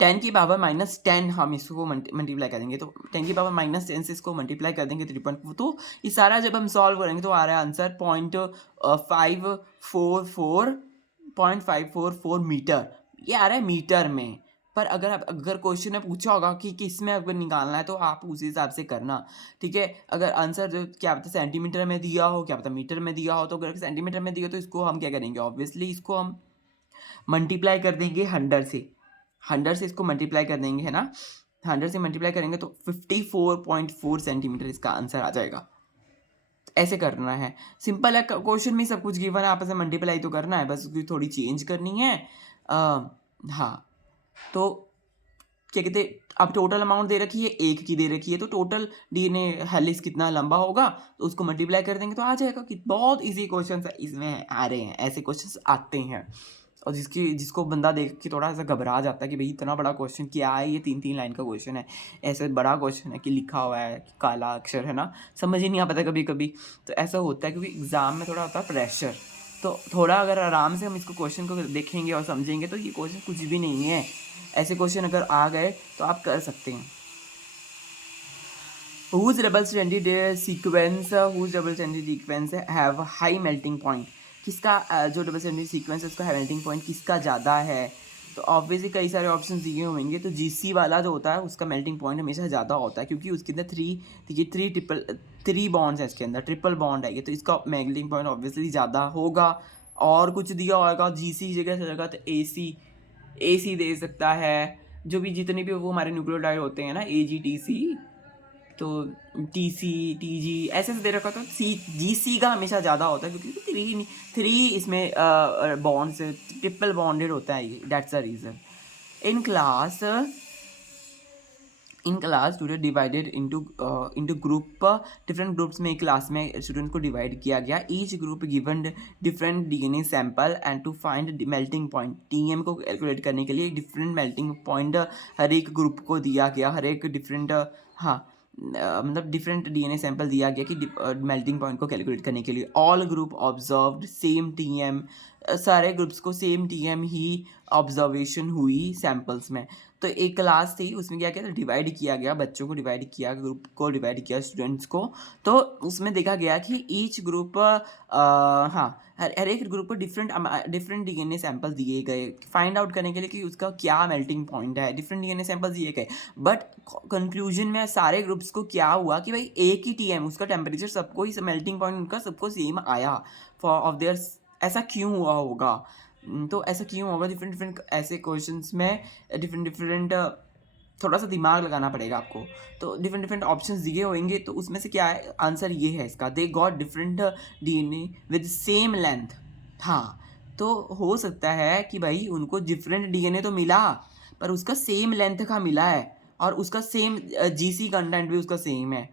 10 की पावर -10 हम इसको मल्टीप्लाई करेंगे। तो 10 की पावर -10 से इसको मल्टीप्लाई कर देंगे 3.4। तो ये सारा जब हम सॉल्व करेंगे तो आ रहा है आंसर 0.544 मीटर, ये आ रहा है मीटर में। पर अगर क्वेश्चन में पूछा होगा कि किस में अगर निकालना है तो आप उस हिसाब से करना, ठीक है। अगर आंसर जो क्या पता सेंटीमीटर में दिया हो, क्या पता मीटर में दिया हो, तो अगर सेंटीमीटर में दिया तो इसको हम क्या करेंगे, ऑब्वियसली इसको हम मल्टीप्लाई कर देंगे 100 से इसको मल्टीप्लाई कर देंगे, है ना। 100 से मल्टीप्लाई करेंगे तो 54.4 सेंटीमीटर इसका आंसर आ जाएगा। ऐसे करना है, सिंपल है, क्वेश्चन में सब कुछ गिवन है, आपस में मल्टीप्लाई तो करना है, बस उसकी थोड़ी चेंज करनी है। हाँ, तो क्या कहते हैं अब टोटल अमाउंट दे रखी है, एक की दे रखी है, तो टोटल डीएनए हेलिक्स कितना लंबा होगा तो उसको मल्टीप्लाई कर देंगे तो आ जाएगा। कि बहुत इजी क्वेश्चन इसमें आ रहे हैं, ऐसे क्वेश्चन आते हैं। और जिसको बंदा देख के थोड़ा सा घबरा जाता है कि भाई इतना बड़ा क्वेश्चन क्या है, ये 3-3 लाइन का क्वेश्चन है, ऐसे बड़ा क्वेश्चन है कि लिखा हुआ है कि काला अक्षर, है ना, समझ ही नहीं आ पाता कभी कभी। तो ऐसा होता है क्योंकि एग्ज़ाम में थोड़ा होता है प्रेशर। तो थोड़ा अगर आराम से हम इसको क्वेश्चन को देखेंगे और समझेंगे तो ये क्वेश्चन कुछ भी नहीं है। ऐसे क्वेश्चन अगर आ गए तो आप कर सकते हैं। whose double stranded sequence have high melting point, किसका जो डबल स्टैंडर्ड सीक्वेंस है उसका मेल्टिंग पॉइंट किसका ज़्यादा है। तो ऑब्वियसली कई सारे ऑप्शन दिए होंगे, तो जीसी वाला जो होता है उसका मेल्टिंग पॉइंट हमेशा ज़्यादा होता है, क्योंकि उसके अंदर थ्री बॉन्ड्स है, इसके अंदर ट्रिपल बॉन्ड है ये, तो इसका मेल्टिंग पॉइंट ऑब्वियसली ज़्यादा होगा। और कुछ दिया होगा जीसी जगह जगह तो एसी दे सकता है, जो भी जितने भी वो हमारे न्यूक्लियोटाइड होते हैं ना AGTC, तो TC TG ऐसे दे रखा, तो GC का हमेशा ज़्यादा होता है क्योंकि थ्री इसमें बॉन्ड्स ट्रिपल बॉन्डेड होता है, that's the reason. In class in class student divided into group, different groups में एक क्लास में स्टूडेंट को डिवाइड किया गया. Each group given different DNA sample and to find melting point. TM को calculate करने के लिए एक डिफरेंट मेल्टिंग पॉइंट हर एक ग्रुप को दिया गया, हर एक डिफरेंट हाँ मतलब डिफरेंट डीएनए सैंपल दिया गया कि मेल्टिंग पॉइंट को कैलकुलेट करने के लिए. All group observed same TM, सारे ग्रुप्स को सेम टीएम ही ऑब्जर्वेशन हुई सैंपल्स में. तो एक क्लास थी, उसमें क्या किया था, डिवाइड किया गया, बच्चों को डिवाइड किया, ग्रुप को डिवाइड किया, स्टूडेंट्स को. तो उसमें देखा गया कि ईच ग्रुप हाँ हर एक ग्रुप को डिफरेंट डीएनए सैंपल दिए गए फाइंड आउट करने के लिए कि उसका क्या मेल्टिंग पॉइंट है. डिफरेंट डीएनए सैंपल दिए गए, बट कंक्लूजन में सारे ग्रुप्स को क्या हुआ कि भाई एक ही टीएम, उसका टेम्परेचर सबको ही, मेल्टिंग पॉइंट उनका सबको सेम आया फॉर ऑफ देयर. ऐसा क्यों हुआ होगा? तो ऐसा क्यों होगा? डिफरेंट डिफरेंट ऐसे क्वेश्चंस में डिफरेंट डिफरेंट थोड़ा सा दिमाग लगाना पड़ेगा आपको. तो डिफरेंट डिफरेंट ऑप्शंस दिए होंगे, तो उसमें से क्या है आंसर, ये है इसका. They got different DNA with same length. हाँ, तो हो सकता है कि भाई उनको डिफरेंट डीएनए तो मिला, पर उसका सेम लेंथ का मिला है, और उसका सेम जीसी कंटेंट भी उसका सेम है.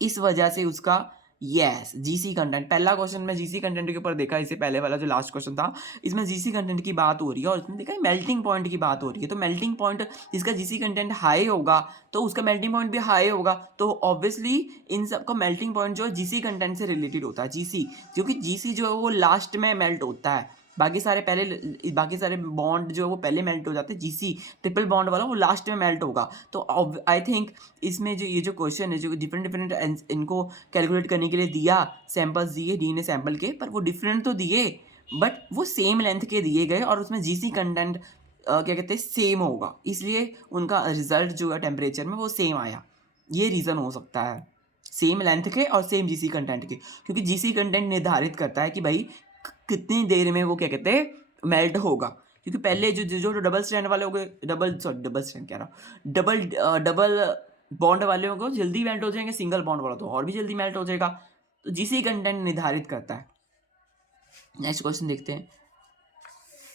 इस वजह से उसका यस जीसी कंटेंट. पहला क्वेश्चन में जीसी कंटेंट के ऊपर देखा, इससे पहले वाला जो लास्ट क्वेश्चन था, इसमें जीसी कंटेंट की बात हो रही है, और इसमें देखा मेल्टिंग पॉइंट की बात हो रही है. तो मेल्टिंग पॉइंट जिसका जीसी कंटेंट हाई होगा, तो उसका मेल्टिंग पॉइंट भी हाई होगा. तो ऑब्वियसली इन सब का मेल्टिंग पॉइंट जो है जीसी कंटेंट से रिलेटेड होता है. जीसी, क्योंकि जीसी जो है वो लास्ट में मेल्ट होता है, बाकी सारे बॉन्ड जो है वो पहले मेल्ट हो जाते हैं. जीसी ट्रिपल बॉन्ड वाला वो लास्ट में मेल्ट होगा. तो आई थिंक इसमें जो ये जो क्वेश्चन है, जो डिफरेंट डिफरेंट इनको कैलकुलेट करने के लिए दिया, सैंपल्स दिए डीएनए सैंपल के, पर वो डिफरेंट तो दिए, बट वो सेम लेंथ के दिए गए, और उसमें जीसी कंटेंट क्या कहते हैं सेम होगा, इसलिए उनका रिजल्ट जो है टेम्परेचर में वो सेम आया. ये रीज़न हो सकता है, सेम लेंथ के और सेम जीसी कंटेंट के, क्योंकि जीसी कंटेंट निर्धारित करता है कि भाई कितनी देर में वो क्या कहते हैं मेल्ट होगा. क्योंकि पहले जो जो डबल स्ट्रैंड वाले हो गए, डबल स्ट्रैंड कह रहा हूँ, डबल बॉन्ड वाले को जल्दी मेल्ट हो जाएंगे, सिंगल बॉन्ड वाला तो और भी जल्दी मेल्ट हो जाएगा. तो जीसी कंटेंट निर्धारित करता है. नेक्स्ट क्वेश्चन देखते हैं.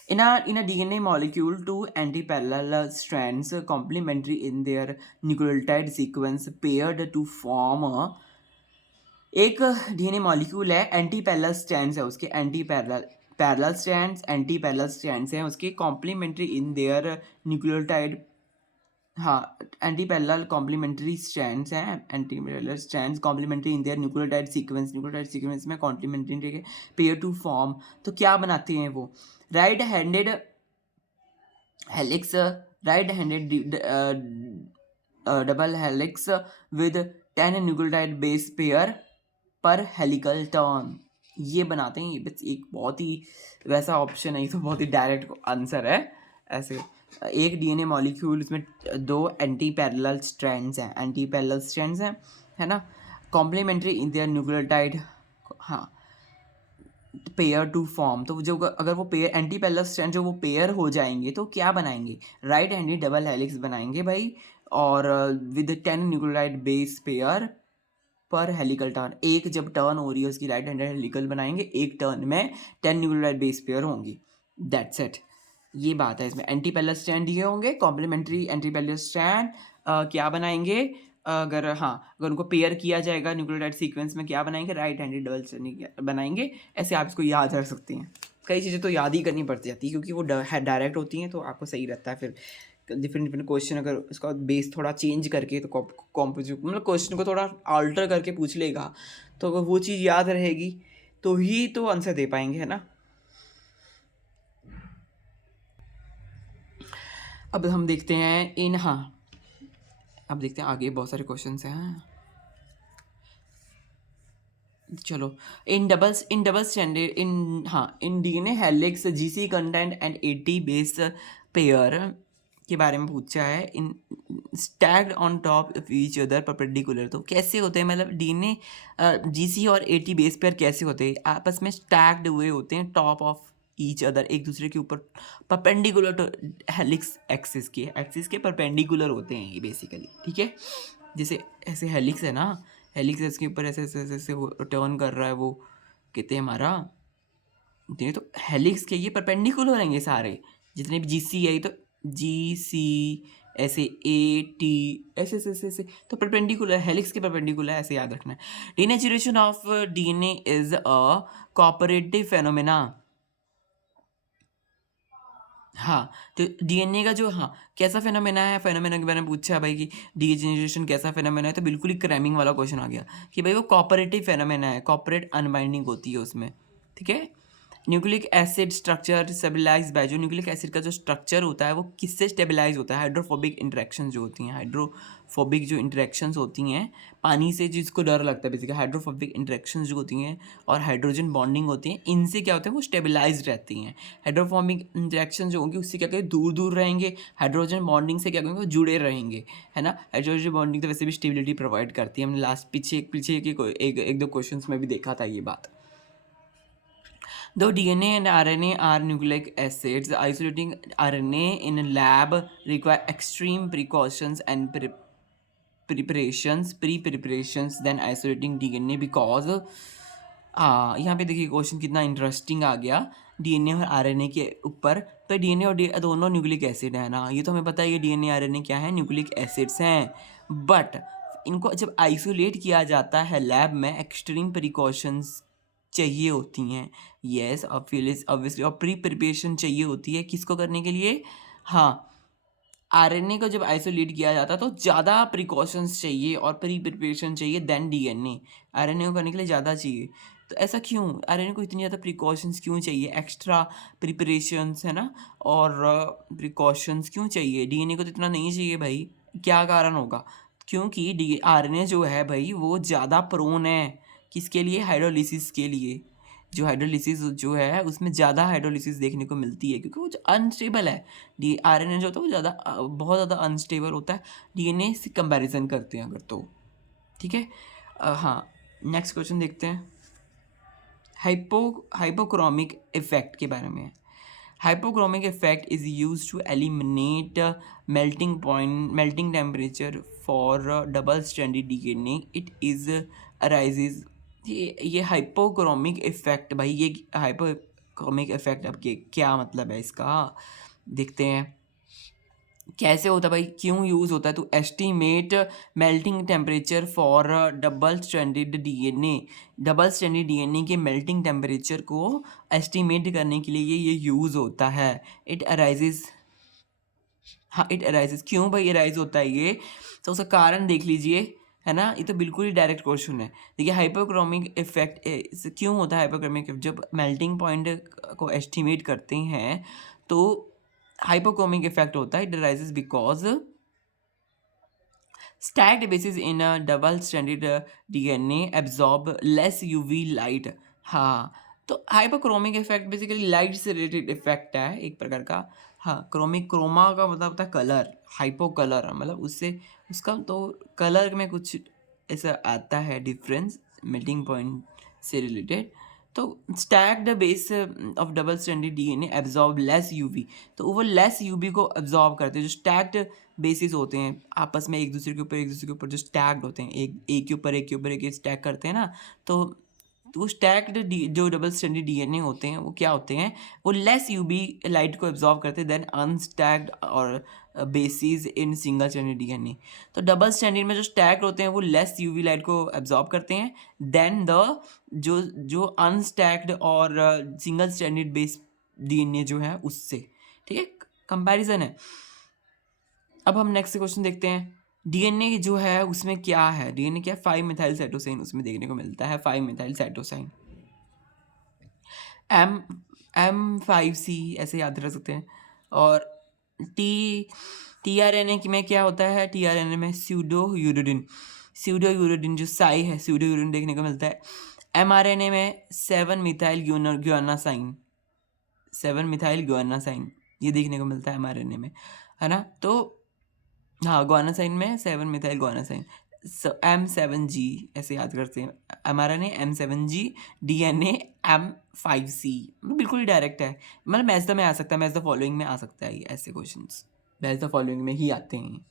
In a DNA molecule, two antiparallel strands complementary in their nucleotide sequence paired to form एक डीएनए मॉलिक्यूल है, एंटी पैरेलल स्ट्रैंड्स है उसके, एंटी पैरेलल स्ट्रैंड्स हैं उसके, कॉम्प्लीमेंट्री इन देयर न्यूक्लियोटाइड. हाँ, एंटी पैरेलल कॉम्प्लीमेंट्री स्ट्रैंड्स हैं, anti parallel strands complementary in their nucleotide sequence में complementary pair to form. तो क्या बनाते हैं वो? Right handed helix, right handed double helix with 10 nucleotide base pair per helical turn. ये बनाते हैं. ये बस एक बहुत ही वैसा ऑप्शन है, ये तो बहुत ही डायरेक्ट आंसर है. ऐसे एक डीएनए मॉलिक्यूल, इसमें दो एंटी पैरेलल स्ट्रैंड्स हैं, है ना, कॉम्प्लीमेंट्री इन देयर न्यूक्लियोटाइड, हाँ, पेयर टू फॉर्म. तो जो अगर वो पेयर एंटी पैरेलल स्ट्रैंड जो वो पेयर हो जाएंगे, तो क्या बनाएंगे? राइट हैंडेड डबल हेलिक्स बनाएंगे भाई, और with 10 nucleotide base pair per helical turn. एक जब टर्न हो रही है उसकी, राइट हैंडेड हेलिकल बनाएंगे, एक टर्न में 10 न्यूक्लियोटाइड बेस पेयर होंगी. That's it. ये बात है. इसमें एंटी पैरेलल स्ट्रैंड दिए होंगे, कॉम्प्लीमेंट्री एंटी पैरेलल स्ट्रैंड क्या बनाएंगे? अगर उनको पेयर किया जाएगा न्यूक्लियोटाइड सीक्वेंस में, क्या बनाएंगे? राइट हैंडेड डबल स्ट्रैंड बनाएंगे. ऐसे आप इसको याद रख सकते हैं. कई चीज़ें तो याद ही करनी पड़ जाती है, क्योंकि वो डायरेक्ट होती हैं, तो आपको सही रहता है. फिर डिफरेंट डिफरेंट क्वेश्चन अगर उसका बेस थोड़ा चेंज करके, तो कॉम्पोजिट मतलब क्वेश्चन को थोड़ा अल्टर करके पूछ लेगा, तो अगर वो चीज़ याद रहेगी तो ही तो आंसर दे पाएंगे, है ना. अब हम देखते हैं अब देखते हैं आगे बहुत सारे क्वेश्चन हैं. चलो, in double standard in DNA helix GC content and 80 base pair के बारे में पूछा है. In stacked on top of each other perpendicular. तो कैसे होते हैं, मतलब डीएनए जीसी और 80 बेस पेयर कैसे होते हैं? आपस में स्टैग्ड हुए होते हैं टॉप ऑफ ईच अदर, एक दूसरे के ऊपर परपेंडिकुलर टू हेलिक्स एक्सिस के परपेंडिकुलर होते हैं ये बेसिकली. ठीक है, जैसे ऐसे हेलिक्स है ना, हेलिक्स इसके ऊपर ऐसे ऐसे ऐसे टर्न कर रहा है, वो कहते हैं हमारा, ठीक है. तो हेलिक्स के ये परपेंडिकुलर रहेंगे सारे जितने भी जीसी है, तो जी सी ऐसे ए टी, ऐसे ऐसे ऐसे ऐसे, तो परपेंडिकुलर, हेलिक्स के परपेंडिकुलर, ऐसे याद रखना है। Denaturation of DNA is a cooperative phenomena. हाँ, तो डीएनए का जो, हाँ, कैसा फेनोमेना है, फेनोमेना के बारे में पूछा है भाई कि डीजेनरेशन कैसा फेनोमेना है, तो बिल्कुल ही क्रैमिंग वाला क्वेश्चन आ गया कि भाई वो कॉपरेटिव फेनोमेना है, कॉपरेट अनबाइंडिंग होती है उसमें, ठीक है। Nucleic acid structure stabilize by, जो न्यूक्लिक एसिड का जो स्ट्रक्चर होता है वो किससे स्टेबलाइज होता है, हाइड्रोफोबिक इंटरेक्शन जो होती हैं, हाइड्रोफोबिक जो इंटरेक्शंस होती हैं पानी से, जिसको डर लगता है बेसिकली, हाइड्रोफोबिक इंटरेक्शंस जो होती हैं और हाइड्रोजन बॉन्डिंग होती है, इनसे क्या होता है वो स्टेबलाइज रहती हैं। हाइड्रोफोबिक इंटरेक्शन जो होंगी उससे क्या करेंगे, दूर दूर रहेंगे, हाइड्रोजन बॉन्डिंग से क्या करेंगे, वो जुड़े रहेंगे, है ना। हाइड्रोजन बॉन्डिंग तो वैसे भी स्टेबिलिटी प्रोवाइड करती है, हमने लास्ट पीछे के एक दो क्वेश्चन में भी देखा था ये बात। Though DNA and RNA are nucleic acids, isolating RNA in a lab require extreme precautions and pre-preparations than isolating DNA because हाँ, यहाँ पे देखिए क्वेश्चन कितना इंटरेस्टिंग आ गया डीएनए और आरएनए के ऊपर। तो डीएनए और दोनों न्यूक्लिक एसिड है ना, ये तो हमें पता है कि डीएनए आरएनए क्या है, न्यूक्लिक एसिड्स हैं, बट इनको जब आइसोलेट किया जाता है लैब में, एक्सट्रीम प्रिकॉशंस चाहिए होती हैं। येस ऑब्वियसली, और प्री प्रिपरेशन चाहिए होती है किसको करने के लिए, हाँ, आरएनए को जब आइसोलेट किया जाता है तो ज़्यादा प्रिकॉशंस चाहिए और प्री प्रिपरेशन चाहिए देन डीएनए। आरएनए को करने के लिए ज़्यादा चाहिए, तो ऐसा क्यों, आरएनए को इतनी ज़्यादा प्रिकॉशंस क्यों चाहिए, एक्स्ट्रा प्रिपरेशंस, है ना, और प्रिकॉशंस क्यों चाहिए, डीएनए को तो इतना नहीं चाहिए भाई, क्या कारण होगा, क्योंकि डी आरएनए जो है भाई वो ज़्यादा प्रोन है किसके लिए, हाइड्रोलिसिस के लिए। जो हाइड्रोलिसिस जो है उसमें ज़्यादा हाइड्रोलिसिस देखने को मिलती है क्योंकि वो अनस्टेबल है। डी आरएनए जो होता है वो ज़्यादा बहुत ज़्यादा अनस्टेबल होता है डीएनए से कंपैरिजन करते हैं अगर, तो ठीक है। हाँ, नेक्स्ट क्वेश्चन देखते हैं, हाइपोक्रोमिक इफेक्ट के बारे में। Hypochromic effect is use to eliminate melting temperature for double stranded DNA. It is arises, ये हाइपोक्रोमिक इफेक्ट भाई, ये हाइपोक्रोमिक इफेक्ट अब क्या मतलब है इसका, देखते हैं कैसे होता है भाई, क्यों यूज़ होता है, तो estimate melting temperature for double stranded DNA, double stranded DNA के मेल्टिंग टेम्परेचर को एस्टिमेट करने के लिए ये यूज़ होता है। इट अराइजेज, हाँ इट अराइजेज, क्यों भाई अराइज होता है ये, तो उसका कारण देख लीजिए, है ना, ये तो बिल्कुल ही डायरेक्ट क्वेश्चन है। देखिए हाइपोक्रोमिक इफेक्ट क्यों होता है, हाइपोक्रोमिक जब मेल्टिंग पॉइंट को एस्टिमेट करते हैं तो हाइपोक्रोमिक इफेक्ट होता है, it arises because stacked bases in a double stranded DNA absorb less UV light। हाँ, तो हाइपोक्रोमिक इफेक्ट बेसिकली लाइट से रिलेटेड इफेक्ट है एक प्रकार का। हाँ, क्रोमा का मतलब होता है कलर, हाइपो कलर मतलब उससे उसका तो कलर में कुछ ऐसा आता है डिफरेंस मेल्टिंग पॉइंट से रिलेटेड। तो stacked base of double stranded DNA absorb less UV, तो वो लेस यूवी को एब्जॉर्ब करते हैं। जो स्टैक्ड बेसिस होते हैं आपस में एक दूसरे के ऊपर जो स्टैक्ड होते हैं, एक के ऊपर एक स्टैक करते हैं ना, तो वो स्टैक्ड जो डबल स्ट्रैंडेड डीएनए होते हैं वो क्या होते हैं, वो लेस यूवी लाइट को एब्जॉर्ब करते हैं देन अनस्टैक्ड और basis in single stranded DNA. तो डबल स्ट्रैंडेड में जो स्टैक्ड होते हैं वो लेस यूवी लाइट को एब्जॉर्ब करते हैं देन द जो अनस्टैक्ड और सिंगल स्ट्रैंडेड बेस डीएनए जो है उससे, ठीक है, कंपैरिजन है। अब हम नेक्स्ट क्वेश्चन देखते हैं, डीएनए जो है उसमें क्या है, डीएनए क्या, 5 मिथाइल साइटोसिन उसमें देखने को मिलता है, 5 मिथाइल साइटोसिन, M5C ऐसे याद रख सकते हैं। और टीआरएनए में क्या होता है, टीआरएनए में स्यूडो यूरिडिन जो साई है, स्यूडो यूरिडिन देखने को मिलता है। एमआरएनए में 7 मिथाइल ग्वानासाइन, 7 मिथाइल ग्वानासाइन ये देखने को मिलता है एमआरएनए में, है ना। तो हाँ, ग्वानासाइन में 7 मिथाइल ग्वानासाइन, M7G ऐसे याद करते हैं, एमआरएनए M7G, डीएनए M5C, बिल्कुल ही डायरेक्ट है, मतलब मैच द में आ सकता है, मैच द फॉलोइंग में आ सकता है, ऐसे क्वेश्चंस मैच द फॉलोइंग में ही आते हैं।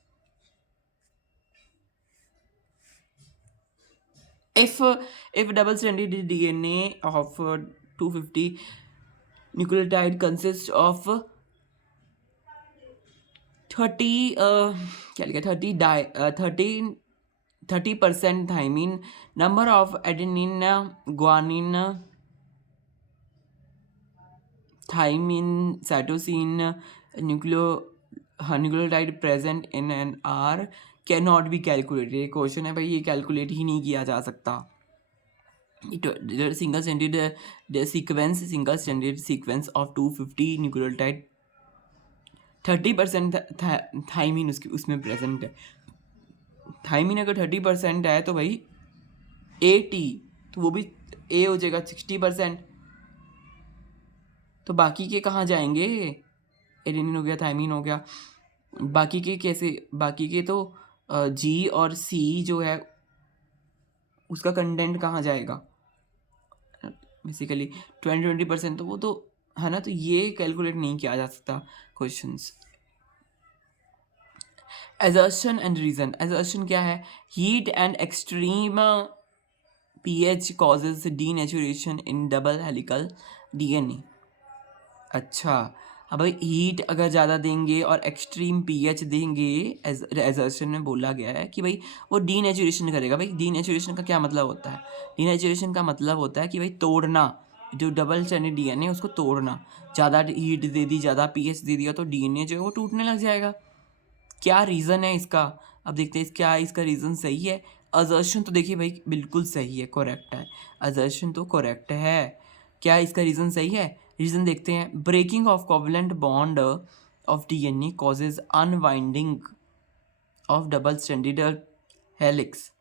if double stranded DNA of 250 nucleotide consists of क्या लिखा, 30% thymine, number of adenine, guanine, thymine, cytosine, nucleotide present in N R can not be calculated. ये क्वेश्चन है भाई, ये कैलकुलेट ही नहीं किया जा सकता। Single standard sequence of 250 nucleotide, 30% thymine उसमें प्रेजेंट है। थाइमिन अगर 30% है तो भाई 80, तो वो भी ए हो जाएगा 60%। तो बाकी के कहाँ जाएंगे? एडेनिन हो गया, थाइमिन हो गया, बाकी के कैसे? बाकी के तो जी और सी जो है उसका कंटेंट कहाँ जाएगा? बेसिकली 20% तो वो तो है ना, तो ये कैलकुलेट नहीं किया जा सकता questions. Assertion and reason. Assertion क्या है? Heat and extreme pH causes denaturation in double helical DNA। अच्छा, अब भाई हीट अगर ज़्यादा देंगे और एक्सट्रीम pH देंगे, एजर्शन में बोला गया है कि भाई वो डीनेचुरेशन करेगा। भाई डीनेचुरेशन का क्या मतलब होता है? डीनेचुरेशन का मतलब होता है कि भाई तोड़ना, जो डबल स्ट्रैंडेड डीएनए उसको तोड़ना। ज़्यादा हीट दे दी, ज़्यादा pH दे दिया तो डीएनए जो है वो टूटने लग जाएगा। क्या रीज़न है इसका? अब देखते हैं क्या इसका रीज़न सही है। असर्शन तो देखिए भाई बिल्कुल सही है, करेक्ट है। असर्शन तो करेक्ट है। क्या इसका रीज़न सही है? रीज़न देखते हैं। Breaking of covalent bond of DNA causes unwinding of double stranded helix.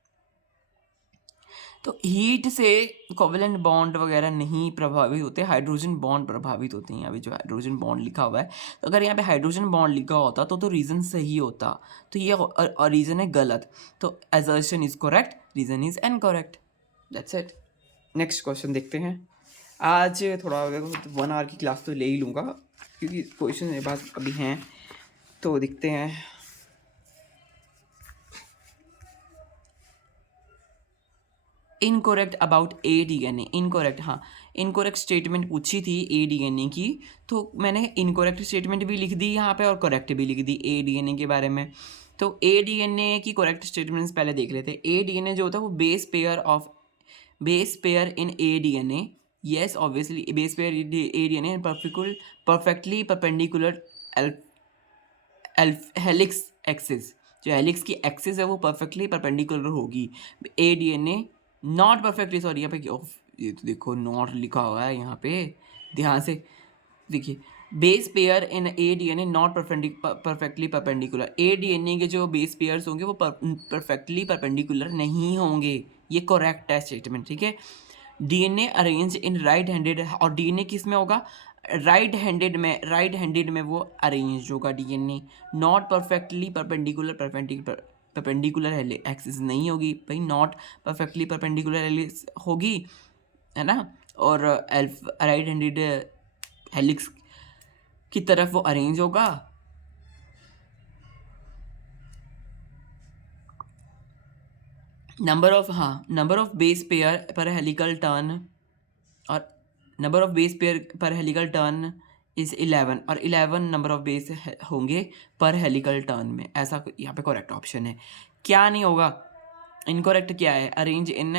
तो हीट से कोवलेंट बॉन्ड वगैरह नहीं प्रभावित होते, हाइड्रोजन बॉन्ड प्रभावित होते हैं। यहाँ पे जो हाइड्रोजन बॉन्ड लिखा हुआ है, तो अगर यहाँ पे हाइड्रोजन बॉन्ड लिखा होता तो रीज़न सही होता, तो ये रीज़न है गलत। तो assertion is correct, reason is incorrect. That's it. Next question देखते हैं। आज थोड़ा 1 आवर की क्लास तो ले ही लूँगा क्योंकि क्वेश्चन मेरे पास अभी हैं, तो देखते हैं। Incorrect about A DNA. Incorrect, हाँ, इनकोरेक्ट स्टेटमेंट पूछी थी ए डीएनए की, तो मैंने इनकोरेक्ट स्टेटमेंट भी लिख दी यहाँ पे और करेक्ट भी लिख दी ए डीएनए के बारे में। तो ए डीएनए की करेक्ट स्टेटमेंट्स पहले देख लेते हैं। ए डीएनए जो होता है वो base pair in A DNA, yes obviously base pair A DNA perfectly perpendicular helix axis. जो हेलिक्स की एक्सिस है वो परफेक्टली परपेंडिकुलर होगी। ए डीएनए नॉट परफेक्टली, सॉरी यहाँ पे ये तो देखो नॉट लिखा हुआ है यहाँ पे, ध्यान से देखिए। Base pair in A DNA not perfectly perpendicular. A DNA के जो बेस पेयर्स होंगे वो परफेक्टली परपेंडिकुलर नहीं होंगे। ये करेक्ट है स्टेटमेंट, ठीक है। DNA arrange in right handed, और डीएनए किस में होगा? राइट हैंडेड में वो अरेंज होगा DNA. Not perfectly perpendicular axis नहीं होगी भाई, नॉट परफेक्टली परपेंडिकुलर होगी, है ना। और राइट हैंडेड हेलिक्स की तरफ वो अरेंज होगा। Number of base pair per helical turn, और number of base pair per helical turn is 11, और 11 नंबर ऑफ बेस होंगे पर हेलिकल टर्न में। ऐसा यहाँ पे करेक्ट ऑप्शन है। क्या नहीं होगा? इनकरेक्ट क्या है? Arrange in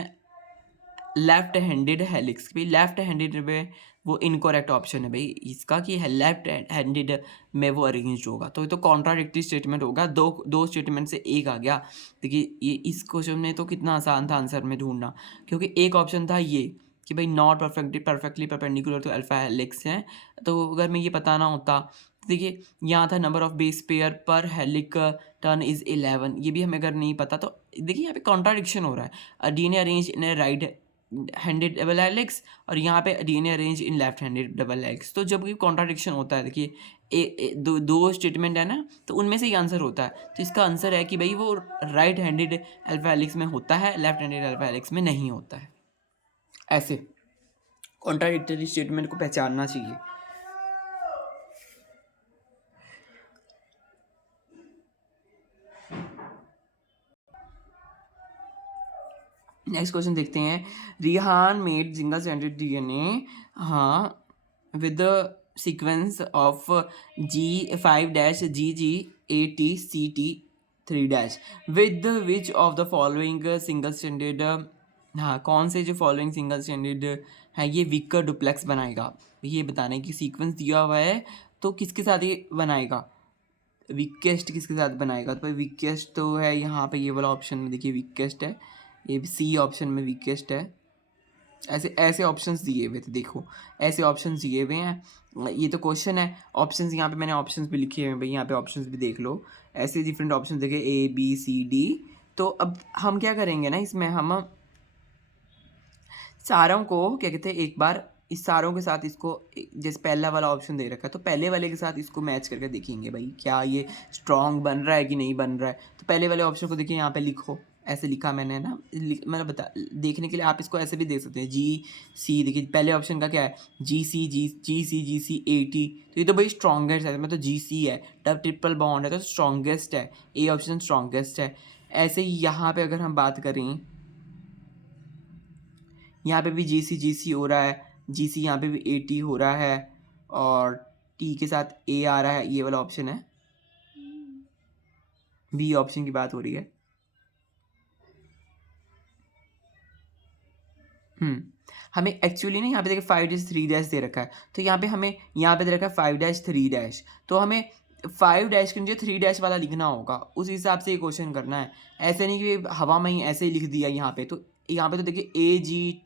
left handed helix. भाई लेफ्ट हैंडेड में वो इनकरेक्ट ऑप्शन है भाई इसका, कि लेफ्ट हैंडेड में वो अरेंज होगा, तो ये तो कॉन्ट्राडिक्टरी स्टेटमेंट होगा। दो स्टेटमेंट से एक आ गया। देखिए ये इस क्वेश्चन में तो कितना आसान था आंसर में ढूंढना, क्योंकि एक ऑप्शन था ये कि भाई नॉट परफेक्टली परपेंडिकुलर तो अल्फा हेलिक्स हैं। तो अगर मैं ये बताना होता, देखिए यहाँ था नंबर ऑफ बेस पेयर पर हेलिक टर्न इज 11, ये भी हमें अगर नहीं पता तो देखिए यहाँ पे कॉन्ट्राडिक्शन हो रहा है। DNA arrange in right handed double helix, और यहाँ पे DNA arrange in left handed double helix. तो जब भी कॉन्ट्राडिक्शन होता है, देखिए दो स्टेटमेंट है ना, तो उनमें से ही आंसर होता है। तो इसका आंसर है कि भाई वो राइट हैंडेड अल्फा हेलिक्स में होता है, लेफ्ट हैंडेड अल्फा हेलिक्स में नहीं होता है। ऐसे कॉन्ट्राडिक्टरी स्टेटमेंट को पहचानना चाहिए। नेक्स्ट क्वेश्चन देखते हैं। Rihan made single stranded DNA, हाँ, with sequence of G5-GG80CT3 dash with which of the following single stranded हाँ कौन से जो फॉलोइंग सिंगल स्टैंडर्ड है ये वीकर डुप्लेक्स बनाएगा, ये बताने की सीक्वेंस दिया हुआ है तो किसके साथ ये बनाएगा, वीकेस्ट किसके साथ बनाएगा। तो भाई वीकेस्ट तो है यहाँ पे ये वाला ऑप्शन में, देखिए वीकेस्ट है, ये सी ऑप्शन में वीकेस्ट है। ऐसे ऐसे ऑप्शंस दिए हुए थे, देखो ऐसे ऑप्शंस दिए हुए हैं, ये तो क्वेश्चन है। ऑप्शंस यहाँ पे मैंने ऑप्शंस भी लिखे हुए हैं भाई, यहाँ पे ऑप्शंस भी देख लो, ऐसे डिफरेंट ऑप्शंस देखे ABCD। तो अब हम क्या करेंगे ना, इसमें हम सारों को क्या कहते हैं, एक बार इस सारों के साथ इसको जैसे पहला वाला ऑप्शन दे रखा है तो पहले वाले के साथ इसको मैच करके देखेंगे भाई क्या ये स्ट्रॉन्ग बन रहा है कि नहीं बन रहा है। तो पहले वाले ऑप्शन को देखिए यहाँ पे लिखो, ऐसे लिखा मैंने ना, मतलब बता देखने के लिए आप इसको ऐसे भी देख सकते हैं GC। देखिए पहले ऑप्शन का क्या है GC तो ये तो भाई स्ट्रॉन्गेस्ट है, मतलब GC है, तब ट्रिपल बॉन्ड है तो स्ट्रॉन्गेस्ट है, ए ऑप्शन स्ट्रॉन्गेस्ट है। ऐसे ही यहाँ पे अगर हम बात करें, यहाँ पे भी GC हो रहा है, GC यहाँ पे भी AT हो रहा है और T के साथ A आ रहा है, ये वाला ऑप्शन है, B ऑप्शन की बात हो रही है। हमें एक्चुअली ना यहाँ पे देखिए 5-3 दे रखा है, तो यहाँ पे हमें यहाँ पे दे रखा है 5-3, तो हमें 5 के नीचे 3 वाला लिखना होगा, उस हिसाब से ये क्वेश्चन करना है। ऐसे नहीं कि हवा में ही ऐसे ही लिख दिया यहाँ पे, तो यहाँ पे तो देखिए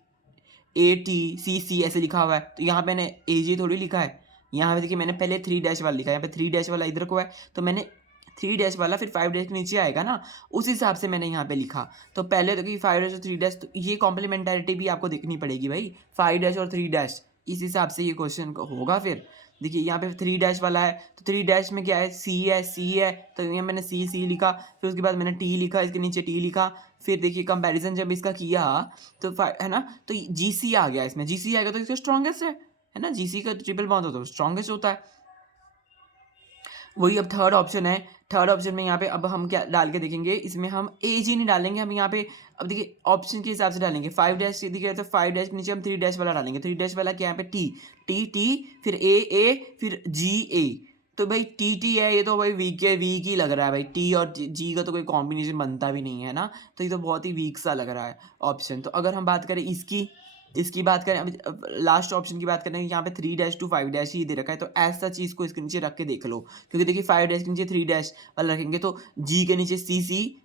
AGATCC ऐसे लिखा हुआ है, तो यहाँ पे मैंने AG थोड़ी लिखा है, यहाँ पे देखिए मैंने पहले 3 वाला लिखा है, यहाँ पे 3 वाला इधर को है, तो मैंने 3 वाला फिर 5 के नीचे आएगा ना, उस हिसाब से मैंने यहाँ पे लिखा। तो पहले तो कि 5 और 3, तो ये कॉम्प्लीमेंटैरिटी भी आपको देखनी पड़ेगी भाई, 5 और 3, इस हिसाब से ये क्वेश्चन होगा। फिर देखिए यहाँ पे 3 वाला है, तो 3 में क्या है, C है, तो यहाँ मैंने C लिखा, फिर उसके बाद मैंने T लिखा, इसके नीचे T लिखा। फिर देखिए कंपैरिजन जब इसका किया तो है ना, तो GC आ गया, इसमें GC आएगा तो इसका स्ट्रॉन्गेस्ट है ना, GC का ट्रिपल बॉन्ड होता है स्ट्रॉन्गेस्ट होता है। वही अब थर्ड ऑप्शन है, थर्ड ऑप्शन में यहाँ पे अब हम क्या डाल के देखेंगे, इसमें हम AG नहीं डालेंगे, हम यहाँ पे अब देखिए ऑप्शन के हिसाब से डालेंगे। 5 दिखे तो 5 के नीचे हम 3 वाला डालेंगे, 3 वाला क्या यहाँ पे T फिर A फिर GA, तो भाई TT है, ये तो भाई वीक ही लग रहा है भाई, T और G का तो कोई कॉम्बिनेशन बनता भी नहीं है ना, तो ये तो बहुत ही वीक सा लग रहा है ऑप्शन। तो अगर हम बात करें इसकी बात करें, अभी लास्ट ऑप्शन की बात करें, यहाँ पे 3-5 ही दे रखा है, तो ऐसा चीज़ को इसके नीचे रख के देख लो, क्योंकि देखिए 5 के नीचे 3 वाला रखेंगे तो G के नीचे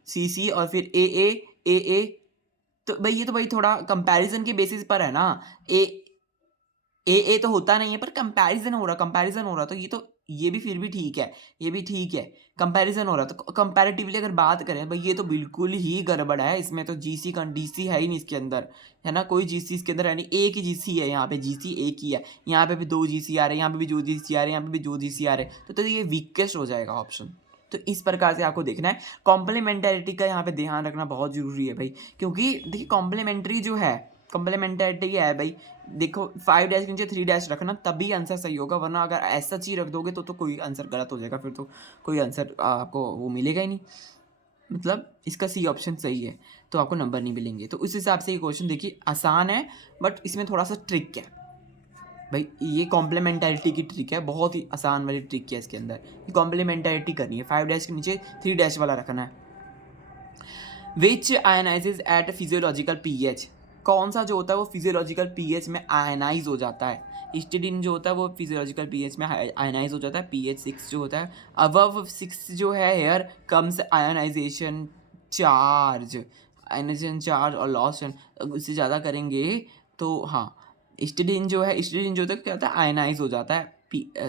CC और फिर AA, तो भाई ये तो भाई थोड़ा कंपैरिजन के बेसिस पर है ना, ए तो होता नहीं है पर कंपैरिजन हो रहा, तो ये भी फिर भी ठीक है, ये भी ठीक है, कंपैरिजन हो रहा, तो कंपैरेटिवली अगर बात करें भाई ये तो बिल्कुल ही गड़बड़ है, इसमें तो DC है ही नहीं इसके अंदर, है ना, कोई GC इसके अंदर है नहीं, एक ही GC है, यहाँ पे GC एक ही है, यहाँ पे भी 2 GC आ रहे हैं, यहाँ पे भी 2 GC आ रहे हैं, यहाँ पे भी 2 GC आ रहे हैं, तो ये वीकेस्ट हो जाएगा ऑप्शन। तो इस प्रकार से आपको देखना है, कॉम्प्लीमेंटैरिटी का यहाँ पे ध्यान रखना बहुत जरूरी है भाई, क्योंकि देखिए कॉम्प्लीमेंट्री जो है, कॉम्प्लीमेंटैरिटी है भाई, देखो 5 के नीचे 3 रखना तभी आंसर सही होगा, वरना अगर ऐसा चीज रख दोगे तो कोई आंसर गलत हो जाएगा, फिर तो कोई आंसर आपको वो मिलेगा ही नहीं, मतलब इसका C ऑप्शन सही है तो आपको नंबर नहीं मिलेंगे। तो उस हिसाब से ये क्वेश्चन देखिए आसान है, बट इसमें थोड़ा सा ट्रिक है भाई, ये कॉम्प्लीमेंटैरिटी की ट्रिक है, बहुत ही आसान वाली ट्रिक है इसके अंदर, ये कॉम्प्लीमेंटैरिटी करनी है, 5 के नीचे 3 वाला रखना है। विच आयनाइजेज एट फिजियोलॉजिकल pH, कौन सा जो होता है वो फिजियोलॉजिकल pH में आयनाइज हो जाता है, हिस्टिडीन जो होता है वो फिजियोलॉजिकल pH में आयनाइज हो जाता है, pH 6 जो होता है, अबव 6 जो है हेयर कम्स आयनाइजेशन चार्ज, और लॉस, उससे ज़्यादा करेंगे तो हाँ, हिस्टिडीन जो होता है क्या होता है, आयनाइज हो जाता है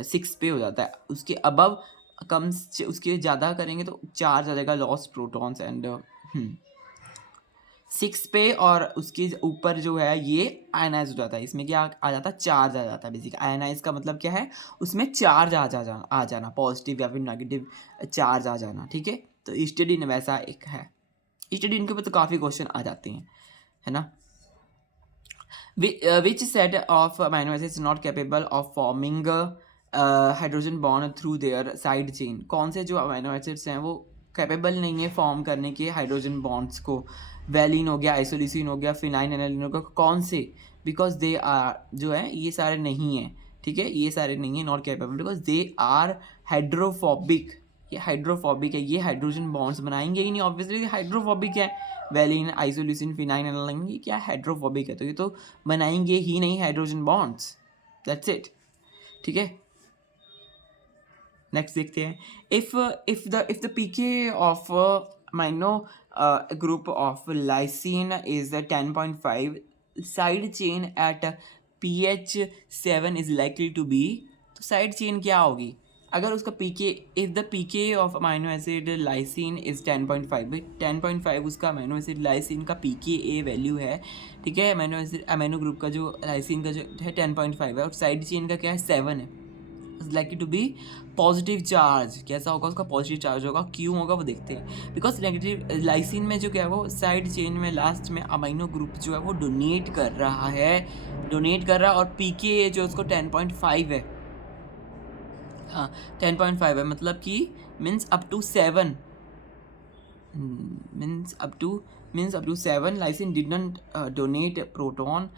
6 पे हो जाता है, उसके अबव कम्स, उसके ज़्यादा करेंगे तो चार्ज आ जाएगा, लॉस प्रोटॉन्स एंड 6 पे, और उसके ऊपर जो है ये आयनाइज हो जाता है, इसमें क्या आ जाता है, चार्ज आ जाता है। बेसिक आयनाइज का मतलब क्या है, उसमें चार्ज आ जाना पॉजिटिव या फिर नेगेटिव चार्ज आ जाना, ठीक है। तो हिस्टिडीन वैसा एक है, हिस्टिडीन के ऊपर तो काफ़ी क्वेश्चन आ जाते हैं, है ना। Which set of amino acids not capable of forming hydrogen bond through their side chain, कौन से जो अमीनो एसिड्स हैं वो कैपेबल नहीं है फॉर्म करने के हाइड्रोजन बॉन्ड्स को, वैलिन हो गया, आइसोलिसिन हो गया, फिनाइल एनालिन हो गया, कौन से, बिकॉज दे आर जो है ये सारे नहीं हैं, ठीक है, ये सारे नहीं है not capable because they are hydrophobic. ये हाइड्रोफोबिक है, ये हाइड्रोजन बॉन्ड्स बनाएंगे ही नहीं, ऑब्वियसली हाइड्रोफोबिक है। वेलिन, आइसोल्यूसिन, फिनाइन, एनालाइन, ये क्या हाइड्रोफोबिक है, तो ये तो बनाएंगे ही नहीं हाइड्रोजन बॉन्ड्स, दैट्स इट। ठीक है, नेक्स्ट देखते हैं। If the pK of amino group of lysine is 10.5, side chain at pH 7 is likely to be. तो साइड चेन क्या होगी अगर उसका pK, if the pK of amino acid lysine is 10.5, भाई 10.5 उसका अमाइनो एसिड लाइसिन का पीके ए value है। ठीक है, अमाइनो एसिड अमाइनो ग्रुप का जो लाइसिन का जो है 10.5 है और साइड चेन का क्या है 7 है, is likely to be positive charge. कैसा होगा उसका पॉजिटिव चार्ज होगा, क्यों होगा वो देखते हैं। बिकॉज नेगेटिव लाइसिन में जो क्या है वो साइड चेन में लास्ट में अमाइनो ग्रुप जो है वो डोनेट कर रहा है, और पीके जो उसको 10.5 है। हाँ 10.5 है, मतलब कि means up to 7, means up to 7 lysine did not donate proton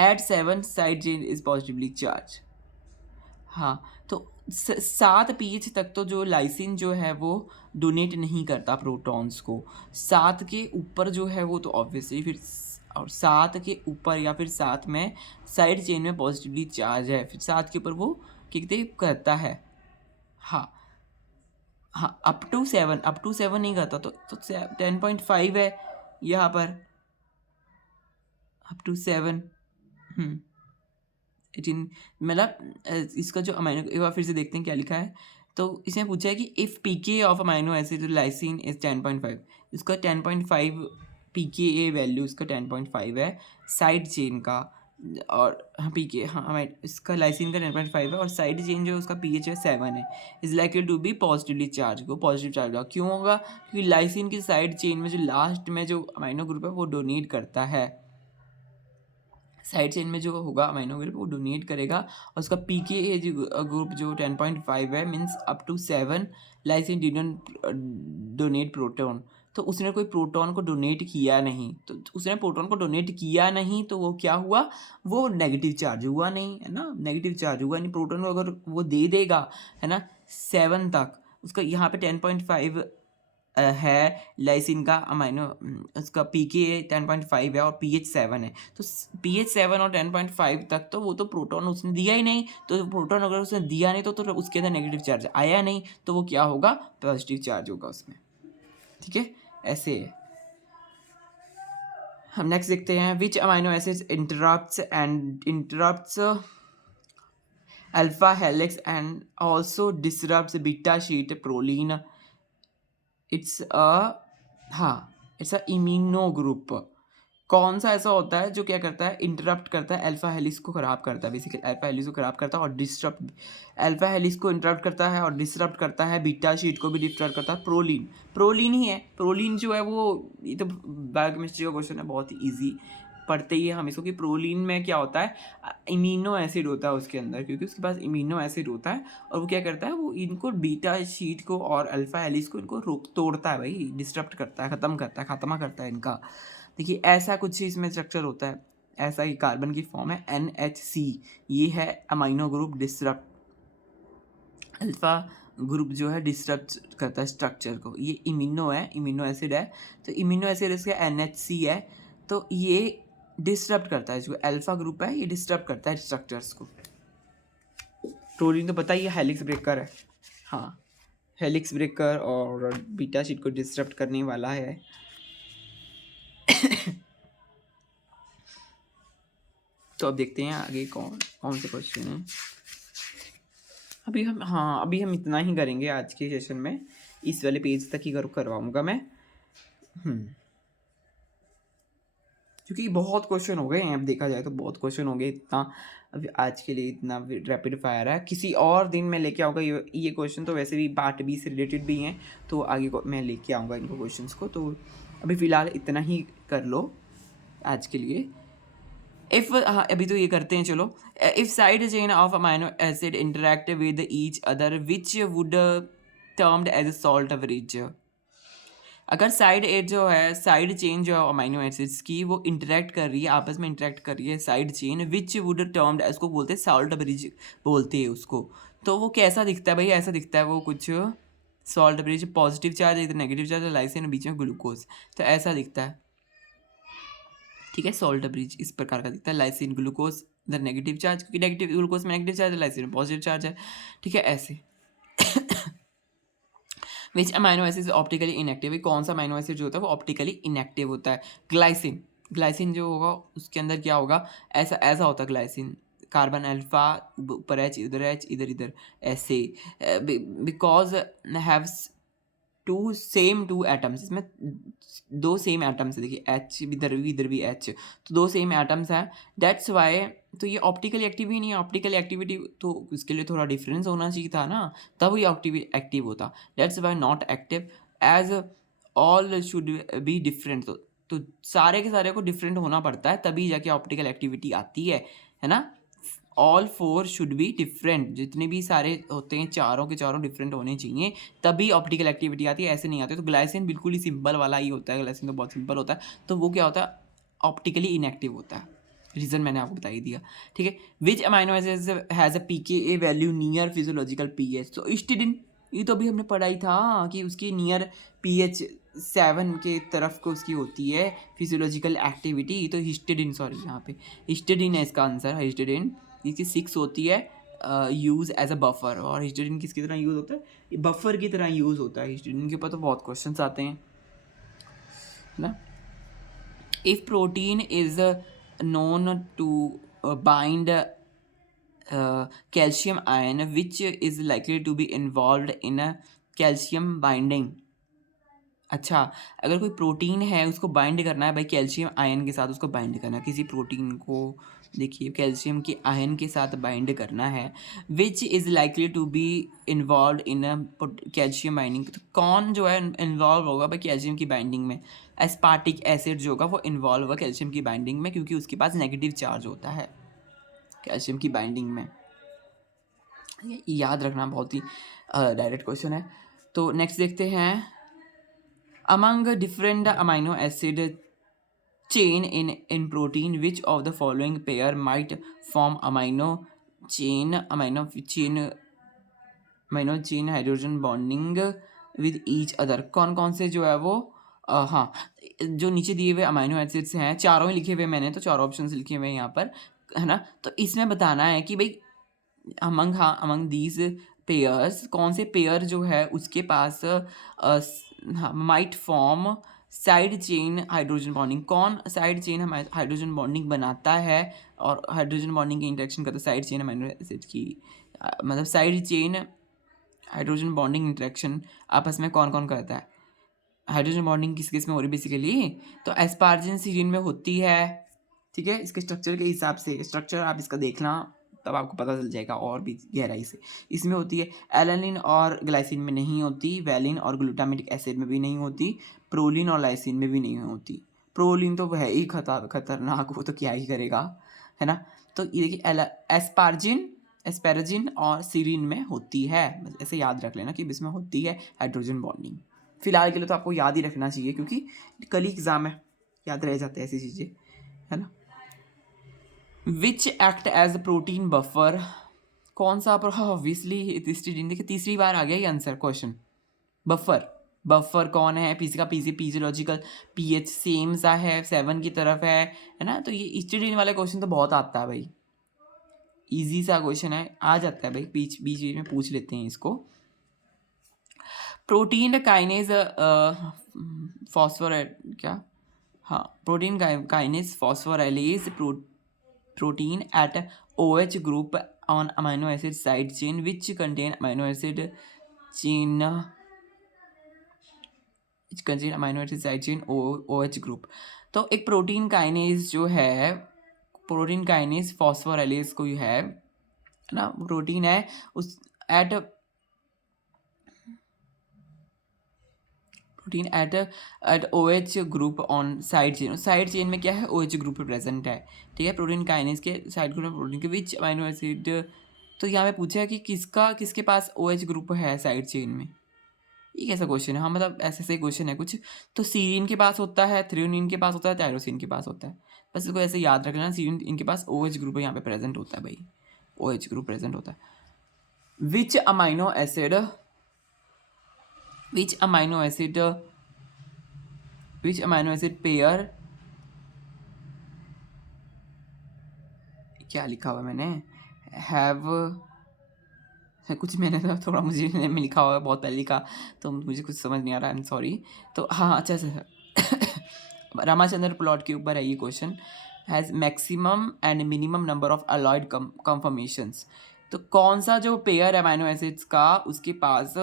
at 7 side chain is positively charge. हाँ, तो 7 pH तक तो जो लाइसिन जो है वो डोनेट नहीं करता प्रोटॉन्स को। 7 के ऊपर जो है वो तो ऑब्वियसली फिर और 7 के ऊपर या फिर 7 में साइड चेन में पॉजिटिवली चार्ज है, फिर 7 के ऊपर वो कहते करता है। हाँ हाँ, अप टू 7 नहीं करता, तो 10.5 है यहाँ पर, अप टू 7। 18, मतलब इसका जो अमाइनो, एक बार फिर से देखते हैं क्या लिखा है। तो इसमें पूछा है कि if pK of amino acid lysine is 10.5, इसका 10.5 पीके ए वैल्यू इसका 10.5 है साइड चेन का, और हाँ पीके, हाँ इसका लाइसिन का 10.5 है और साइड चेन जो उसका पीएच है 7 है, is likely to be positively charge, को पॉजिटिव चार्ज होगा। क्यों होगा, क्योंकि लाइसिन की साइड चेन में जो लास्ट में जो अमाइनो ग्रुप है वो डोनेट करता है, साइड चेन में जो होगा अमाइनो ग्रुप वो डोनेट करेगा, और उसका पीके ग्रुप जो 10.5 है means up to 7 lysine didn't donate proton, तो उसने कोई प्रोटॉन को डोनेट किया नहीं, तो उसने प्रोटॉन को डोनेट किया नहीं तो वो क्या हुआ, वो नेगेटिव चार्ज हुआ नहीं, है ना, नेगेटिव चार्ज हुआ नहीं। प्रोटॉन को अगर वो दे देगा, है ना, 7 तक, उसका यहाँ पे 10.5 है लाइसिन का अमाइनो, उसका पीके 10.5 है और पीएच 7 है, तो पीएच 7 और 10.5 तक तो वो तो प्रोटॉन उसने दिया ही नहीं, तो प्रोटॉन अगर उसने दिया नहीं तो उसके अंदर नेगेटिव चार्ज आया नहीं, तो वो क्या होगा, पॉजिटिव चार्ज होगा उसमें। ठीक है, ऐसे है। हम नेक्स्ट देखते हैं, which amino acids interrupts alpha helix and also disrupts beta sheet proline. It's a imino group. कौन सा ऐसा होता है जो क्या करता है, इंटरप्ट करता है, अल्फा हेलिक्स को ख़राब करता है, बेसिकली अल्फा हेलिक्स को ख़राब करता है और डिस्टर्ब, अल्फा हेलिक्स को इंटरप्ट करता है और डिस्टर्ब करता है, बीटा शीट को भी डिस्टर्ब करता है। प्रोलीन ही है, प्रोलीन जो है वो, ये तो बायोकेमिस्ट्री का क्वेश्चन है, बहुत ही ईजी पढ़ते ही है हम इसको, कि प्रोलीन में क्या होता है, इम्यूनो एसिड होता है उसके अंदर, क्योंकि उसके पास इम्यूनो एसिड होता है और वो क्या करता है, वो इनको बीटा शीट को और अल्फा हेलिक्स को इनको तोड़ता है, भाई डिस्टर्ब करता है, खात्मा करता है इनका। देखिए ऐसा कुछ इसमें स्ट्रक्चर होता है, ऐसा ही कार्बन की फॉर्म है NHC, ये है amino group disturb, alpha group जो है डिस्टर्ब करता है स्ट्रक्चर को, ये इम्यूनो है, इम्यूनो एसिड है, तो इम्यूनो एसिड इसका NHC है, तो ये डिस्टर्ब करता है, जो अल्फा ग्रुप है ये डिस्टर्ब करता है स्ट्रक्चर्स को। प्रोलीन तो पता ही है हेलिक्स ब्रेकर है, हाँ हेलिक्स ब्रेकर और बीटा शीट को डिस्टर्ब करने वाला है। तो अब देखते हैं आगे कौन कौन से क्वेश्चन हैं। अभी हम इतना ही करेंगे आज के सेशन में, इस वाले पेज तक ही करवाऊंगा मैं, क्योंकि बहुत क्वेश्चन हो गए हैं, अब देखा जाए तो बहुत क्वेश्चन हो गए, इतना अभी आज के लिए इतना रैपिड फायर है। किसी और दिन मैं लेके आऊँगा ये क्वेश्चन, तो वैसे भी पार्ट बी से रिलेटेड भी हैं, तो आगे को मैं लेके आऊँगा इनको क्वेश्चंस को, तो अभी फ़िलहाल इतना ही कर लो आज के लिए। अभी तो ये करते हैं, चलो। If side chain of amino acid interact with each other which would termed as a salt average. अगर साइड एज जो है, साइड चेन जो है अमाइनो एसिड्स की, वो इंटरेक्ट कर रही है, आपस में इंटरेक्ट कर रही है, side chain which would termed, उसको बोलते हैं सॉल्ट ब्रिज बोलते हैं उसको। तो वो कैसा दिखता है भाई? ऐसा दिखता है वो कुछ, सॉल्ट ब्रिज, पॉजिटिव चार्ज इधर नेगेटिव चार्ज, लाइसिन बीच में ग्लूकोज, तो ऐसा दिखता है। ठीक है, सॉल्ट ब्रिज इस प्रकार का दिखता है, लाइसिन ग्लूकोज इधर नेगेटिव चार्ज, क्योंकि नेगेटिव ग्लूकोज में नेगेटिव चार्ज है, लाइसिन में पॉजिटिव चार्ज है। ठीक है, ऐसे। विच अमाइनो एसिड ऑप्टिकली इनएक्टिव, कौन सा अमाइनो एसिड जो होता है वो ऑप्टिकली इनएक्टिव होता है? ग्लाइसिन। ग्लाइसिन जो होगा उसके अंदर क्या होगा, ऐसा ऐसा होता है ग्लाइसिन, कार्बन अल्फा ऊपर एच, इधर इधर ऐसे, बिकॉज हैव टू एटम्स, इसमें दो सेम एटम्स है, देखिए एच इधर भी एच, तो दो सेम एटम्स हैं, दैट्स वाई। तो ये ऑप्टिकली एक्टिव ही नहीं है, ऑप्टिकल एक्टिविटी तो इसके लिए थोड़ा डिफरेंस होना चाहिए था ना, तब ये एक्टिव होता, that's why not active, as all should be different. तो सारे के सारे को डिफरेंट होना पड़ता है तभी जाके ऑप्टिकल एक्टिविटी आती है ना। All four should be different, जितने भी सारे होते हैं चारों के चारों डिफरेंट होने चाहिए तभी ऑप्टिकल एक्टिविटी आती है, ऐसे नहीं आती। तो ग्लाइसिन बिल्कुल ही सिंपल वाला ही होता है, ग्लाइसिन तो बहुत सिंपल होता है, तो वो क्या होता है, ऑप्टिकली इनएक्टिव होता है। रीज़न मैंने आपको बता ही दिया। ठीक है, which amino acid has a pK value near physiological pH, तो हिस्टिडिन, ये तो अभी हमने पढ़ा ही था कि उसकी नियर पीएच 7 के तरफ को उसकी होती है फिजियोलॉजिकल एक्टिविटी, तो हिस्टिडिन, सॉरी यहाँ पे हिस्टिडिन है इसका आंसर, हिस्टिडिन इसकी 6 होती है यूज़ एज अ बफर। और हिस्टिडिन किसकी तरह यूज़ होता है, बफर की तरह यूज़ होता है हिस्टिडिन के ऊपर, तो बहुत क्वेश्चंस आते हैं ना। If protein is known to bind calcium ion, which is likely to be involved in a calcium binding। अच्छा, अगर कोई प्रोटीन है उसको बाइंड करना है भाई कैल्शियम आयन के साथ, उसको बाइंड करना है किसी प्रोटीन को, देखिए कैल्शियम के आयन के साथ बाइंड करना है, which is likely to be involve in calcium binding, तो कौन जो है इन्वॉल्व होगा भाई कैल्शियम की बाइंडिंग में? एस्पार्टिक एसिड जो होगा वो इन्वॉल्व होगा कैल्शियम की बाइंडिंग में, क्योंकि उसके पास नेगेटिव चार्ज होता है कैल्शियम की बाइंडिंग में। ये याद रखना बहुत ही डायरेक्ट क्वेश्चन है। तो नेक्स्ट देखते हैं, among different amino acid chain in protein, which of the following pair might form amino chain hydrogen bonding with each other? कौन कौन से जो है वो हाँ, जो नीचे दिए हुए अमाइनो एसिड्स हैं, चारों ही लिखे हुए मैंने, तो चारों ऑप्शंस लिखे हुए हैं यहाँ पर, है ना। तो इसमें बताना है कि भाई अमंग दीज पेयर्स, कौन से पेयर जो है उसके पास might form side chain hydrogen bonding, कौन साइड चेन हाइड्रोजन बॉन्डिंग बनाता है और हाइड्रोजन बॉन्डिंग की इंटरेक्शन करता है साइड चेन अमाइनो एसिड की, मतलब side chain hydrogen bonding interaction आपस में कौन कौन करता है? हाइड्रोजन बॉन्डिंग किस किस में हो रही है बेसिकली, तो एस्पार्जिन सीरीन में होती है। ठीक है, इसके स्ट्रक्चर के हिसाब से, स्ट्रक्चर आप इसका देखना तब आपको पता चल जाएगा और भी गहराई से। इसमें होती है, एलानिन और ग्लाइसिन में नहीं होती, वैलिन और ग्लूटामिक एसिड में भी नहीं होती, प्रोलिन और लाइसिन में भी नहीं होती। प्रोलिन तो है ही खतरनाक, वो तो क्या ही करेगा, है ना। तो ये देखिए एस्पेराजिन और सीरीन में होती है, बस ऐसे याद रख लेना कि इसमें होती है हाइड्रोजन बॉन्डिंग। फिलहाल के लिए तो आपको याद ही रखना चाहिए क्योंकि कल ही एग्जाम है, याद रह जाते हैं ऐसी चीज़ें, है ना। Which act as protein buffer, कौन सा ऑब्वियसली तीसरी बार आ गया ये आंसर क्वेश्चन। बफर कौन है? पीसी का पीसी फिजियोलॉजिकल पीएच सेम सा है, 7 की तरफ है ना। तो ये हिस्टिडीन वाला क्वेश्चन तो बहुत आता है भाई, इजी सा क्वेश्चन है, आ जाता है भाई, बीच बीच में पूछ लेते हैं इसको। प्रोटीन काइनेज फॉस्फोरेट क्या, हाँ, protein kinase phosphorylase protein at OH group on amino acid side chain which contain amino acid side chain OH group। तो एक प्रोटीन काइनेज जो है, प्रोटीन काइनेज फॉस्फोराइलेज कोई है ना, प्रोटीन है उस at protein at OH group on side chain, side chain में क्या है, OH ग्रुप प्रेजेंट है। ठीक है, प्रोटीन काइनेज के साइड ग्रुप प्रोटीन के विच अमाइनो एसिड, तो यहाँ पे पूछा है कि किसके पास OH ग्रुप है साइड चेन में, ये कैसा क्वेश्चन है? हाँ मतलब ऐसे ऐसे क्वेश्चन है कुछ। तो सीरीन के पास होता है, थ्रेओनीन के पास होता है, टायरोसिन के पास होता है। बस इसको ऐसे याद रख लेना, सीरीन इनके पास OH ग्रुप यहाँ पे प्रेजेंट होता है भाई, OH ग्रुप प्रेजेंट होता है। Which amino acid which amino acid which amino acid pair, क्या लिखा हुआ है मैंने, हैव, कुछ मैंने तो थोड़ा मुझे में लिखा हुआ है, बहुत पहले लिखा, तो मुझे कुछ समझ नहीं आ रहा, आई एम सॉरी। तो हाँ अच्छा अच्छा रामाचंद्र प्लॉट के ऊपर है ये question. Has maximum and minimum number of allowed conformations. तो कौन सा जो पेयर है अमाइनो एसिड्स का, उसके पास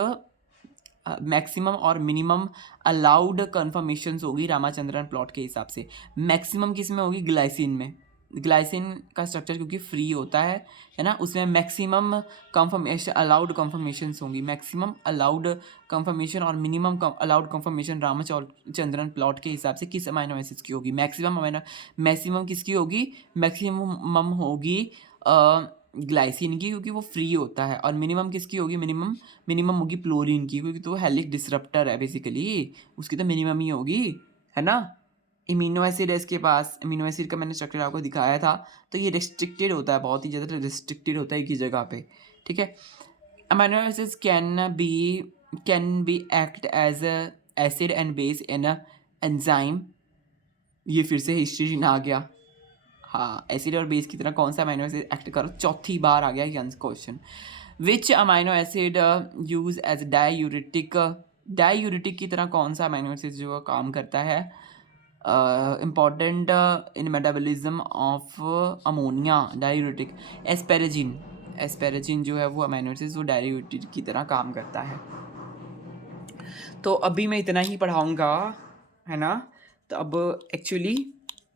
मैक्सिमम और मिनिमम अलाउड कन्फर्मेशंस होगी रामाचंद्रन प्लॉट के हिसाब से। मैक्सिमम किस में होगी? ग्लाइसिन में। ग्लाइसिन का स्ट्रक्चर क्योंकि फ्री होता है ना, उसमें मैक्सिमम कंफर्मेशन अलाउड कंफर्मेशंस होंगी। मैक्सिमम अलाउड कंफर्मेशन और minimum allowed confirmation Ramachandran plot के हिसाब से किस अमाइनो एसिड्स की होगी? मैक्सिमम किसकी होगी? मैक्सिमम होगी ग्लाइसिन की, क्योंकि वो फ्री होता है। और मिनिमम किसकी होगी? मिनिमम होगी फ्लोरीन की, क्योंकि तो हेलिक डिसरप्टर है बेसिकली, उसकी तो मिनिमम ही होगी, है ना। इमिनो एसिड है इसके पास, इमिनो एसिड का मैंने स्ट्रक्चर आपको दिखाया था। तो ये रिस्ट्रिक्टेड होता है, बहुत ही ज़्यादा रिस्ट्रिक्टेड होता है एक ही जगह पे, ठीक है। Amino acids can be act as acid and base in enzyme. ये फिर से हिस्ट्री आ गया। हाँ, एसिड और बेस की तरह कौन सा अमीनो एसिड एक्ट करो, चौथी बार आ गया ये question. Which amino acid use as diuretic, diuretic की तरह कौन सा अमीनो एसिड जो काम करता है, important in metabolism of ammonia, diuretic. Asparagine, asparagine जो है वो अमीनो एसिड वो डायूरिटिक की तरह काम करता है। तो अभी मैं इतना ही पढ़ाऊँगा, है ना। तो अब एक्चुअली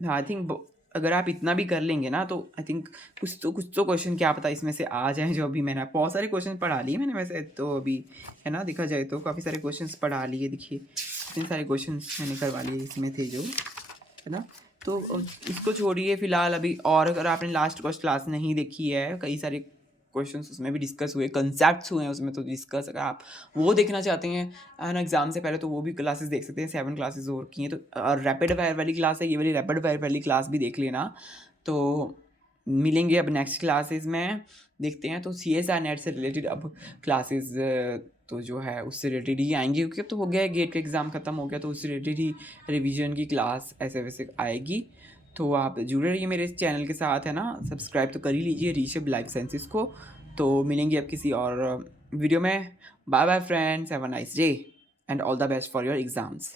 आई थिंक अगर आप इतना भी कर लेंगे ना, तो आई थिंक कुछ तो क्वेश्चन क्या पता इसमें से आ जाएं, जो अभी मैंने बहुत सारे क्वेश्चन पढ़ा लिए मैंने वैसे तो अभी, है ना। देखा जाए तो काफ़ी सारे क्वेश्चंस पढ़ा लिए, देखिए इतने सारे क्वेश्चंस मैंने करवा लिए इसमें थे जो, है ना। तो इसको छोड़िए फिलहाल अभी। और अगर आपने लास्ट क्लास नहीं देखी है, कई सारे क्वेश्चंस उसमें भी डिस्कस हुए, कंसेप्ट्स हुए हैं उसमें तो डिस्कस, अगर आप वो देखना चाहते हैं ना एग्जाम से पहले, तो वो भी क्लासेस देख सकते हैं। 7 क्लासेस और की हैं, तो और रैपिड फायर वाली क्लास है, ये वाली रैपिड फायर वाली क्लास भी देख लेना। तो मिलेंगे अब नेक्स्ट क्लासेस में, देखते हैं। तो CSR नेट से रिलेटेड अब क्लासेस तो जो है उससे रिलेटेड ही आएंगी, क्योंकि अब तो हो गया है, गेट का एग्ज़ाम ख़त्म हो गया, तो उससे रिलेटेड ही रिवीजन की क्लास ऐसे वैसे आएगी। तो आप जुड़े रहिए मेरे इस चैनल के साथ, है ना। सब्सक्राइब तो कर ही लीजिए ऋषभ लाइफ साइंसेस को। तो मिलेंगे अब किसी और वीडियो में। Bye bye friends, have a nice day and all the best for your exams.